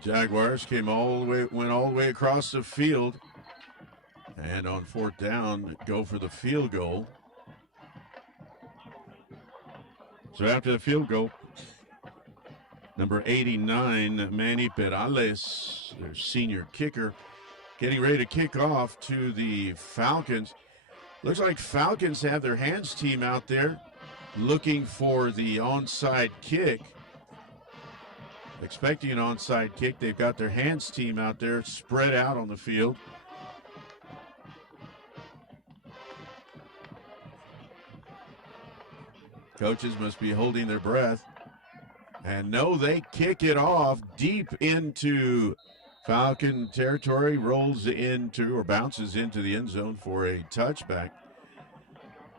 Jaguars went all the way across the field, and on 4th down, go for the field goal. So after the field goal, number 89, Manny Perales, their senior kicker, getting ready to kick off to the Falcons. Looks like Falcons have their hands team out there looking for the onside kick. Expecting an onside kick. They've got their hands team out there spread out on the field. Coaches must be holding their breath. And no, they kick it off deep into Falcon territory, rolls into or bounces into the end zone for a touchback.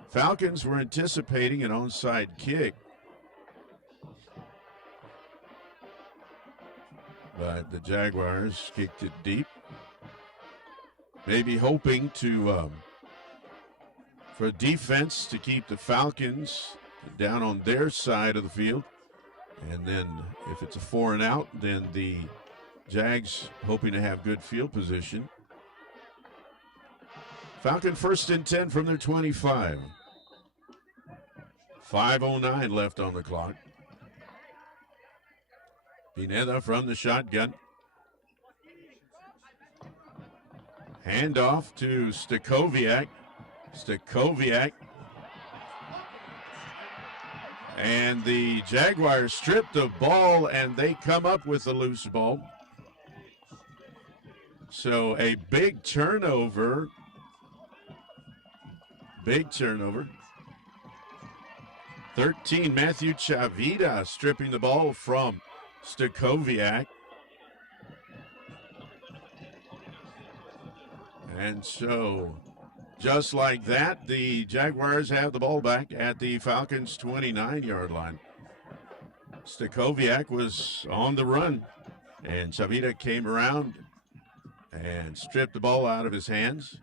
Falcons were anticipating an onside kick, but the Jaguars kicked it deep, maybe hoping to for defense to keep the Falcons down on their side of the field. And then if it's a 4 and out, then the Jags hoping to have good field position. Falcon 1st and 10 from their 25. 5:09 left on the clock. Pineda from the shotgun. Handoff to Stakoviak. Stakoviak. And the Jaguars strip the ball, and they come up with the loose ball. So a big turnover. Big turnover. 13, Matthew Chavita stripping the ball from Stakoviak. And so, just like that, the Jaguars have the ball back at the Falcons' 29-yard line. Stakoviak was on the run, and Chavita came around and stripped the ball out of his hands.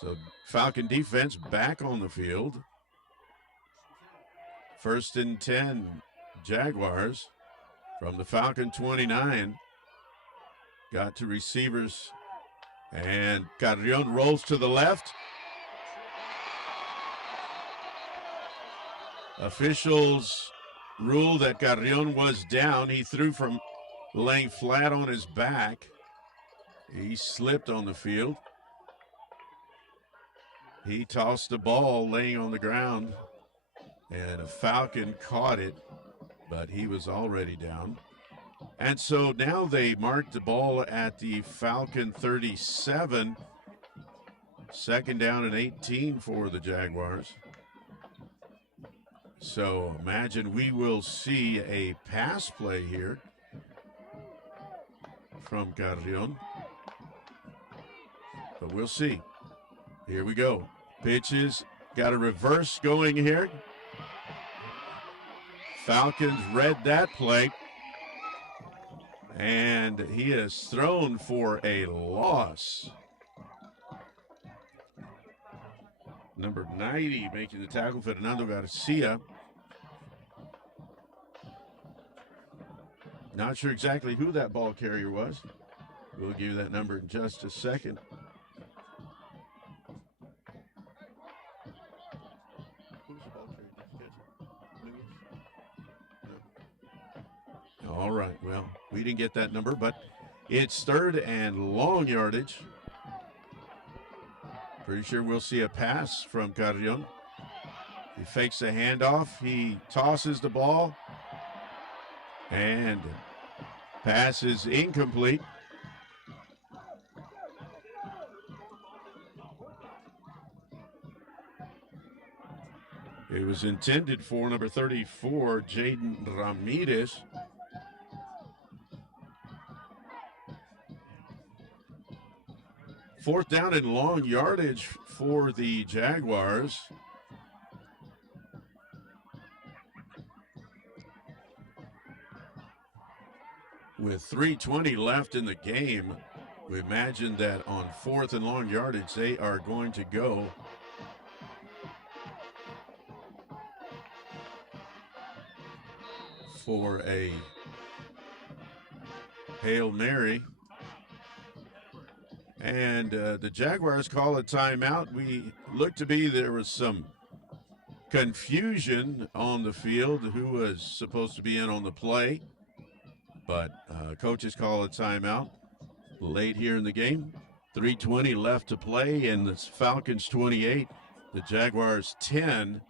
So, Falcon defense back on the field. 1st and 10, Jaguars from the Falcon 29. Got to receivers, and Carrion rolls to the left. Officials ruled that Carrion was down. He threw from laying flat on his back. He slipped on the field. He tossed the ball laying on the ground, and a Falcon caught it, but he was already down. And so now they mark the ball at the Falcon 37. 2nd down and 18 for the Jaguars. So imagine we will see a pass play here from Carrion. But we'll see. Here we go. Pitches. Got a reverse going here. Falcons read that play. And he is thrown for a loss. Number 90 making the tackle, Fernando Garcia. Not sure exactly who that ball carrier was. We'll give you that number in just a second. Who's the ball carrier? Did you catch it? No. All right, well, we didn't get that number, but it's 3rd and long yardage. Pretty sure we'll see a pass from Carrion. He fakes the handoff. He tosses the ball. And pass is incomplete. It was intended for number 34, Jaden Ramirez. Fourth down and long yardage for the Jaguars. With 3:20 left in the game, we imagine that on 4th and long yardage, they are going to go for a Hail Mary. And the Jaguars call a timeout. We look to be there was some confusion on the field who was supposed to be in on the play. But coaches call a timeout late here in the game. 3:20 left to play, and the Falcons 28, the Jaguars 10.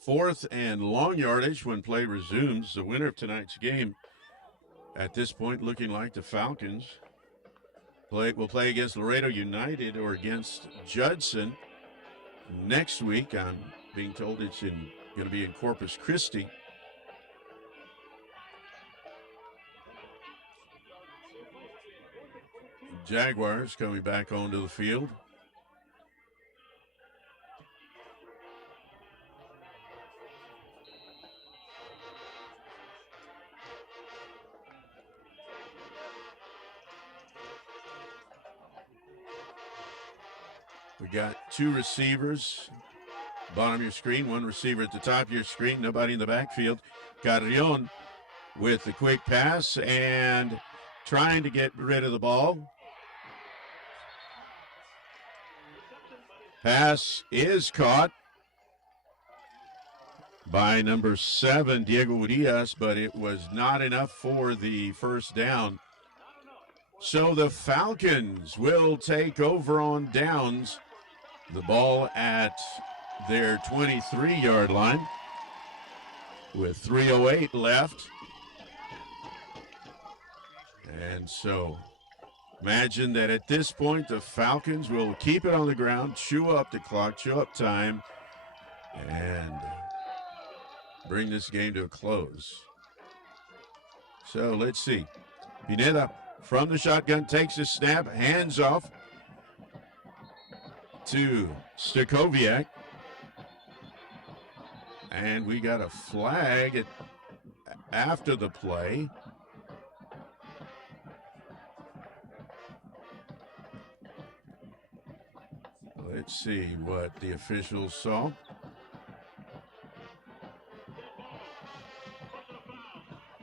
Fourth and long yardage when play resumes. The winner of tonight's game at this point looking like the Falcons. Will play against Laredo United or against Judson next week. I'm being told it's going to be in Corpus Christi. Jaguars coming back onto the field. We got 2 receivers, bottom of your screen, 1 receiver at the top of your screen, nobody in the backfield. Carrion with the quick pass and trying to get rid of the ball. Pass is caught by number 7, Diego Urias, but it was not enough for the first down. So the Falcons will take over on downs. The ball at their 23-yard line with 3:08 left. And so imagine that at this point the Falcons will keep it on the ground, chew up the clock, chew up time, and bring this game to a close. So let's see. Pineda from the shotgun takes a snap, hands off to Stakoviak. And we got a flag after the play. Let's see what the officials saw.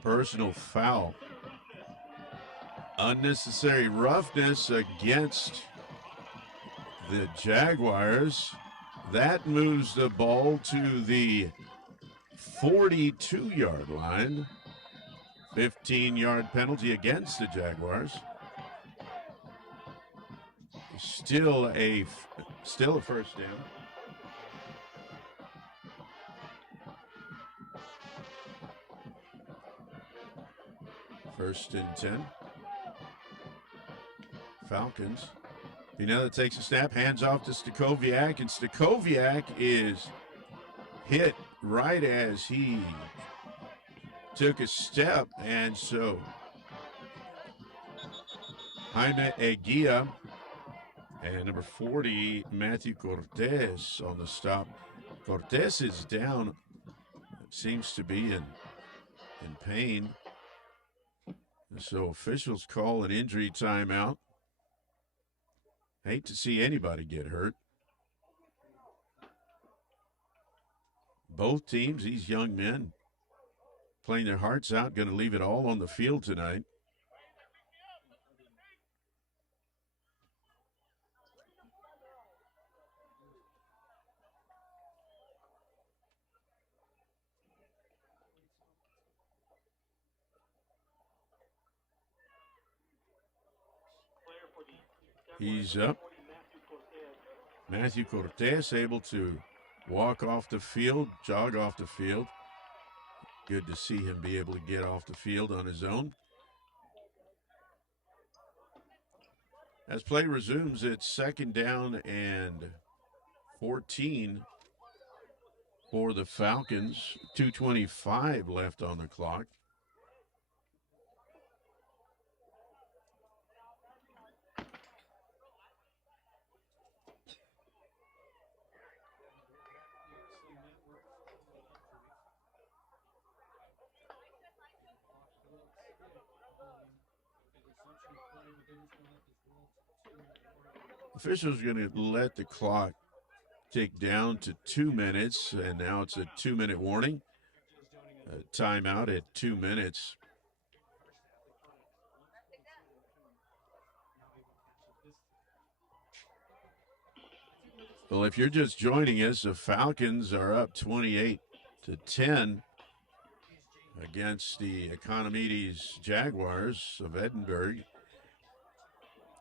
Personal foul. Unnecessary roughness against the Jaguars. That moves the ball to the 42-yard line 15-yard penalty against the Jaguars. Still a first down. First and 10. Falcons. Pineda takes a snap, hands off to Stakoviak, and Stakoviak is hit right as he took a step, and so Jaime Eguia and number 40, Matthew Cortez on the stop. Cortez is down, seems to be in pain. So officials call an injury timeout. Hate to see anybody get hurt. Both teams, these young men, playing their hearts out, going to leave it all on the field tonight. He's up. Matthew Cortez able to walk off the field, jog off the field. Good to see him be able to get off the field on his own. As play resumes, it's second down and 14 for the Falcons. 2:25 left on the clock. Officials are going to let the clock tick down to 2 minutes, and now it's a 2-minute warning. Timeout at 2 minutes. Well, if you're just joining us, the Falcons are up 28-10 against the Economedes Jaguars of Edinburg.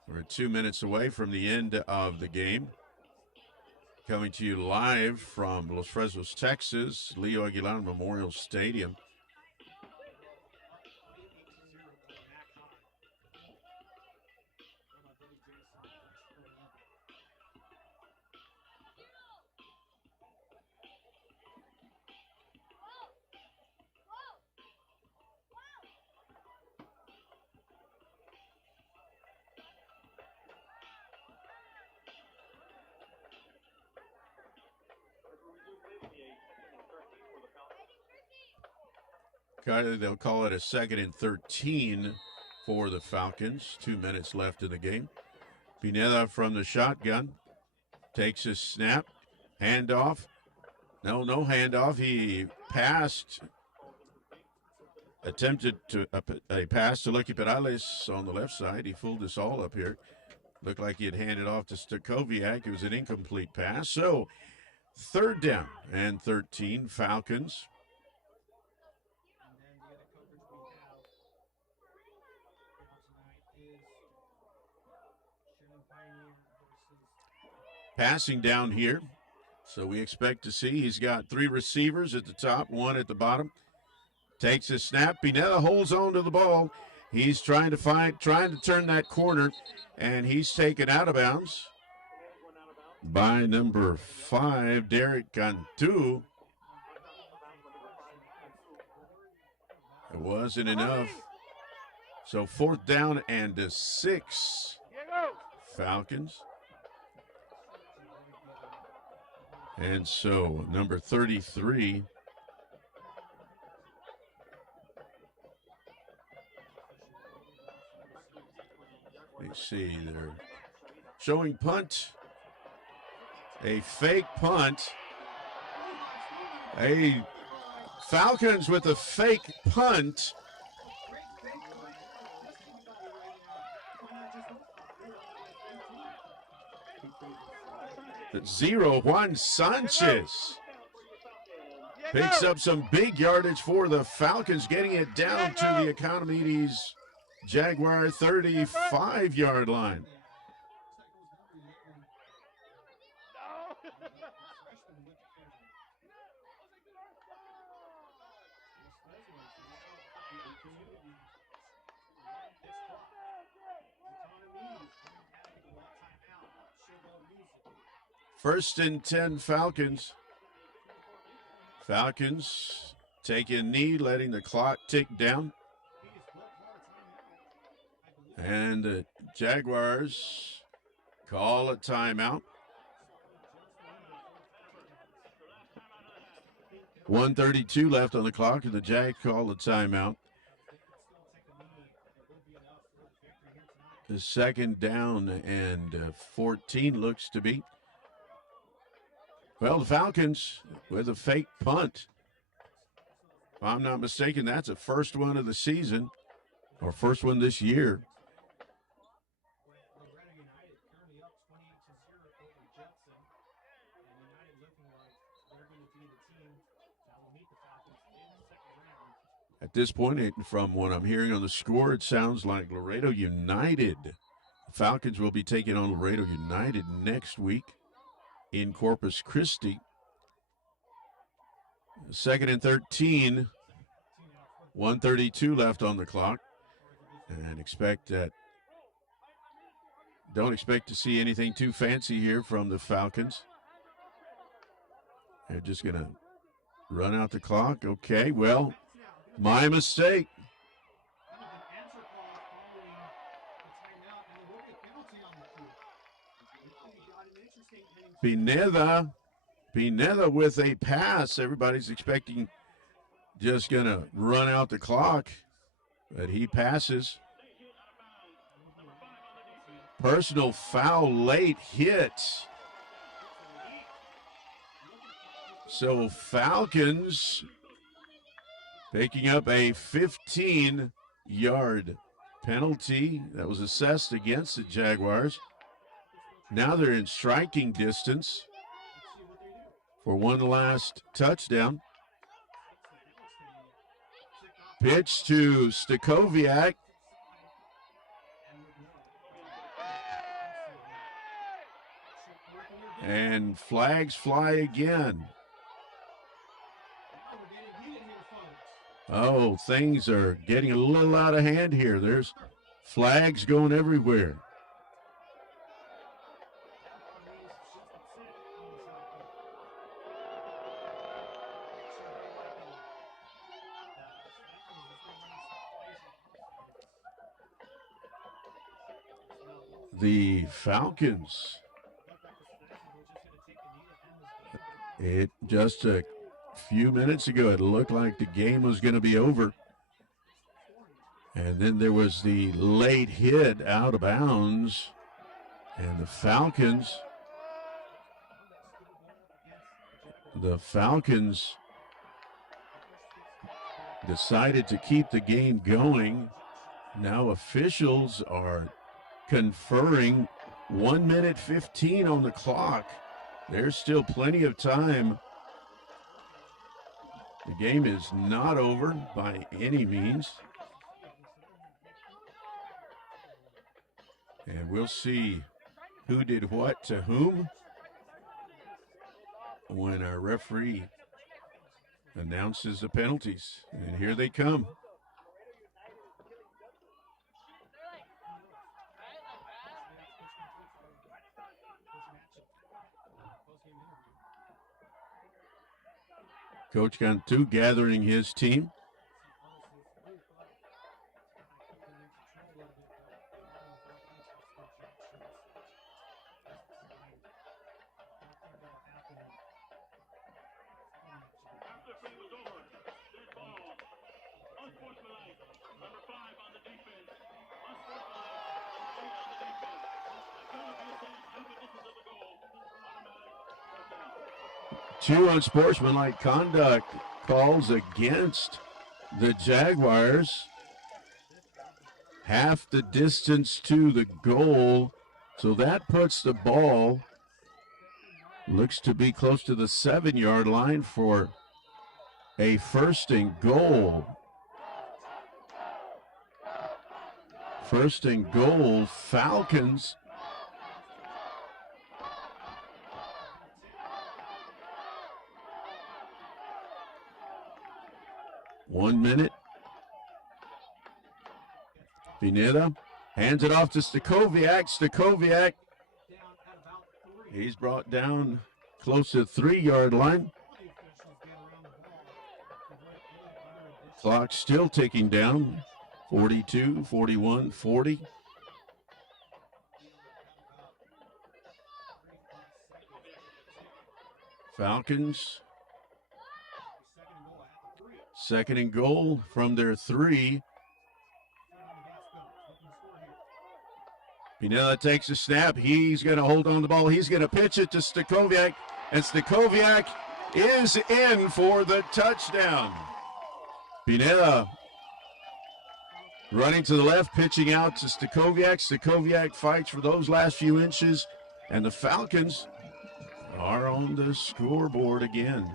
We're 2 minutes away from the end of the game. Coming to you live from Los Fresnos, Texas, Leo Aguilar Memorial Stadium. They'll call it a 2nd and 13 for the Falcons. 2 minutes left in the game. Pineda from the shotgun takes his snap. Handoff. No handoff. He passed. Attempted to a pass to Lucky Perales on the left side. He fooled us all up here. Looked like he had handed off to Stakoviak. It was an incomplete pass. So 3rd down and 13, Falcons. Passing down here, so we expect to see he's got 3 receivers at the top, 1 at the bottom. Takes his snap. Pineda holds on to the ball. He's trying to turn that corner, and he's taken out of bounds by number 5, Derek Cantu. It wasn't enough. So 4th down and 6, Falcons. And so number 33, let's see, they're showing punt, a fake punt, a Falcons with a fake punt. Juan Sanchez Picks up some big yardage for the Falcons, getting it down to the Economedes Jaguar 35-yard line. First and 10 Falcons. Falcons taking a knee, letting the clock tick down. And the Jaguars call a timeout. 1:32 left on the clock, and the Jags call a timeout. The second down and 14 looks to be. Well, the Falcons with a fake punt. If I'm not mistaken, that's the first one of the season, or first one this year. At this point, from what I'm hearing on the score, it sounds like Laredo United. The Falcons will be taking on Laredo United next week in Corpus Christi. Second and 13, 1:32 left on the clock. And don't expect to see anything too fancy here from the Falcons. They're just going to run out the clock. Okay, well, my mistake. Pineda with a pass. Everybody's expecting just going to run out the clock, but he passes. Personal foul, late hit. So Falcons picking up a 15-yard penalty that was assessed against the Jaguars. Now they're in striking distance for one last touchdown. Pitch to Stakoviak. And flags fly again. Oh, things are getting a little out of hand here. There's flags going everywhere. The Falcons, it just a few minutes ago, it looked like the game was going to be over. And then there was the late hit out of bounds. And the Falcons decided to keep the game going. Now officials are conferring 1 minute 15 on the clock. There's still plenty of time. The game is not over by any means. And we'll see who did what to whom when our referee announces the penalties. And here they come. Coach Cantu gathering his team. Two unsportsmanlike conduct calls against the Jaguars. Half the distance to the goal. So that puts the ball, looks to be close to the 7-yard line for A first and goal. First and goal, Falcons. One minute. Pineda hands it off to Stakoviak. Stakoviak, he's brought down close to the 3-yard line. Clock still ticking down. 42, 41, 40. Falcons. Second and goal from their 3. Pinella takes a snap. He's going to hold on the ball. He's going to pitch it to Stakoviak. And Stakoviak is in for the touchdown. Pinella running to the left, pitching out to Stakoviak. Stakoviak fights for those last few inches. And the Falcons are on the scoreboard again.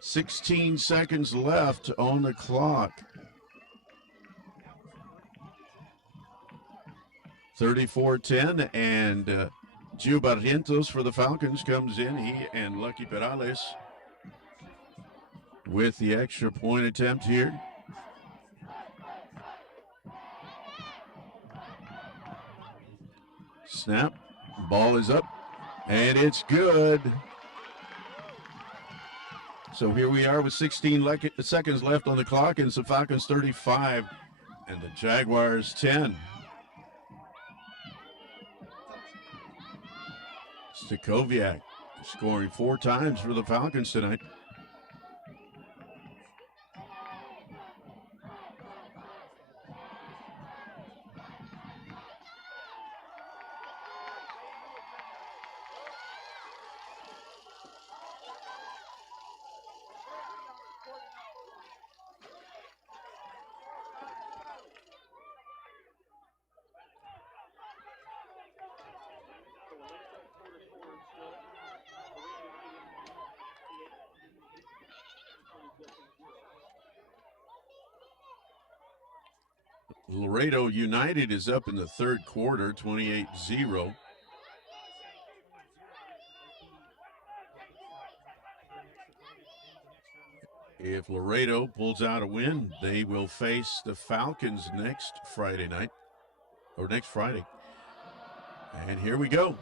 16 seconds left on the clock. 34-10, and Gio Barrientos for the Falcons comes in. He and Lucky Perales with the extra point attempt here. Snap, ball is up, and it's good. So here we are with 16 seconds left on the clock, and it's the Falcons 35 and the Jaguars 10. Stakoviak scoring 4 times for the Falcons tonight. Laredo United is up in the third quarter, 28-0. If Laredo pulls out a win, they will face the Falcons next Friday night, or next Friday. And here we go.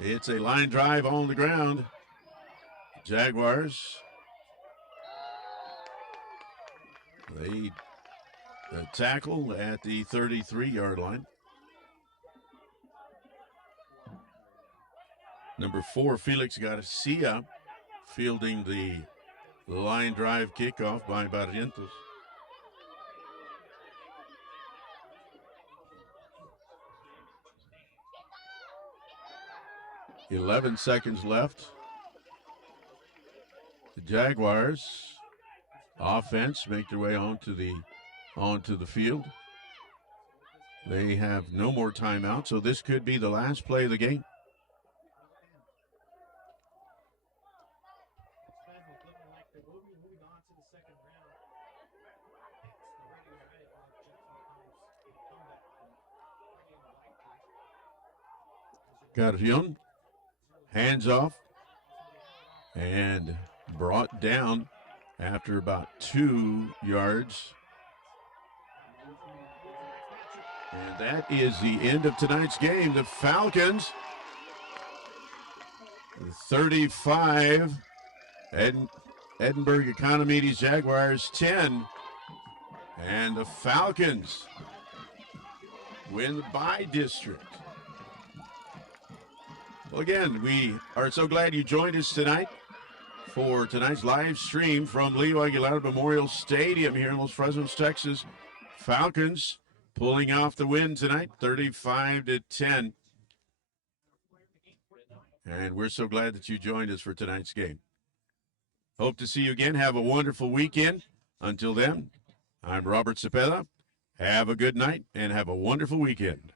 It's a line drive on the ground. Jaguars, they tackle at the 33-yard line. Number 4, Felix Garcia, fielding the line drive kickoff by Barrientos. "11 seconds left. The Jaguars offense make their way onto the field. They have no more timeout, so this could be the last play of the game. Carrion, hands off, and brought down after about 2 yards. And that is the end of tonight's game. The Falcons, 35, Edinburg Economedes Jaguars 10. And the Falcons win by district. Well, again, we are so glad you joined us tonight for tonight's live stream from Leo Aguilar Memorial Stadium here in Los Fresnos, Texas. Falcons pulling off the win tonight, 35-10. And we're so glad that you joined us for tonight's game. Hope to see you again. Have a wonderful weekend. Until then, I'm Robert Cepeda. Have a good night and have a wonderful weekend.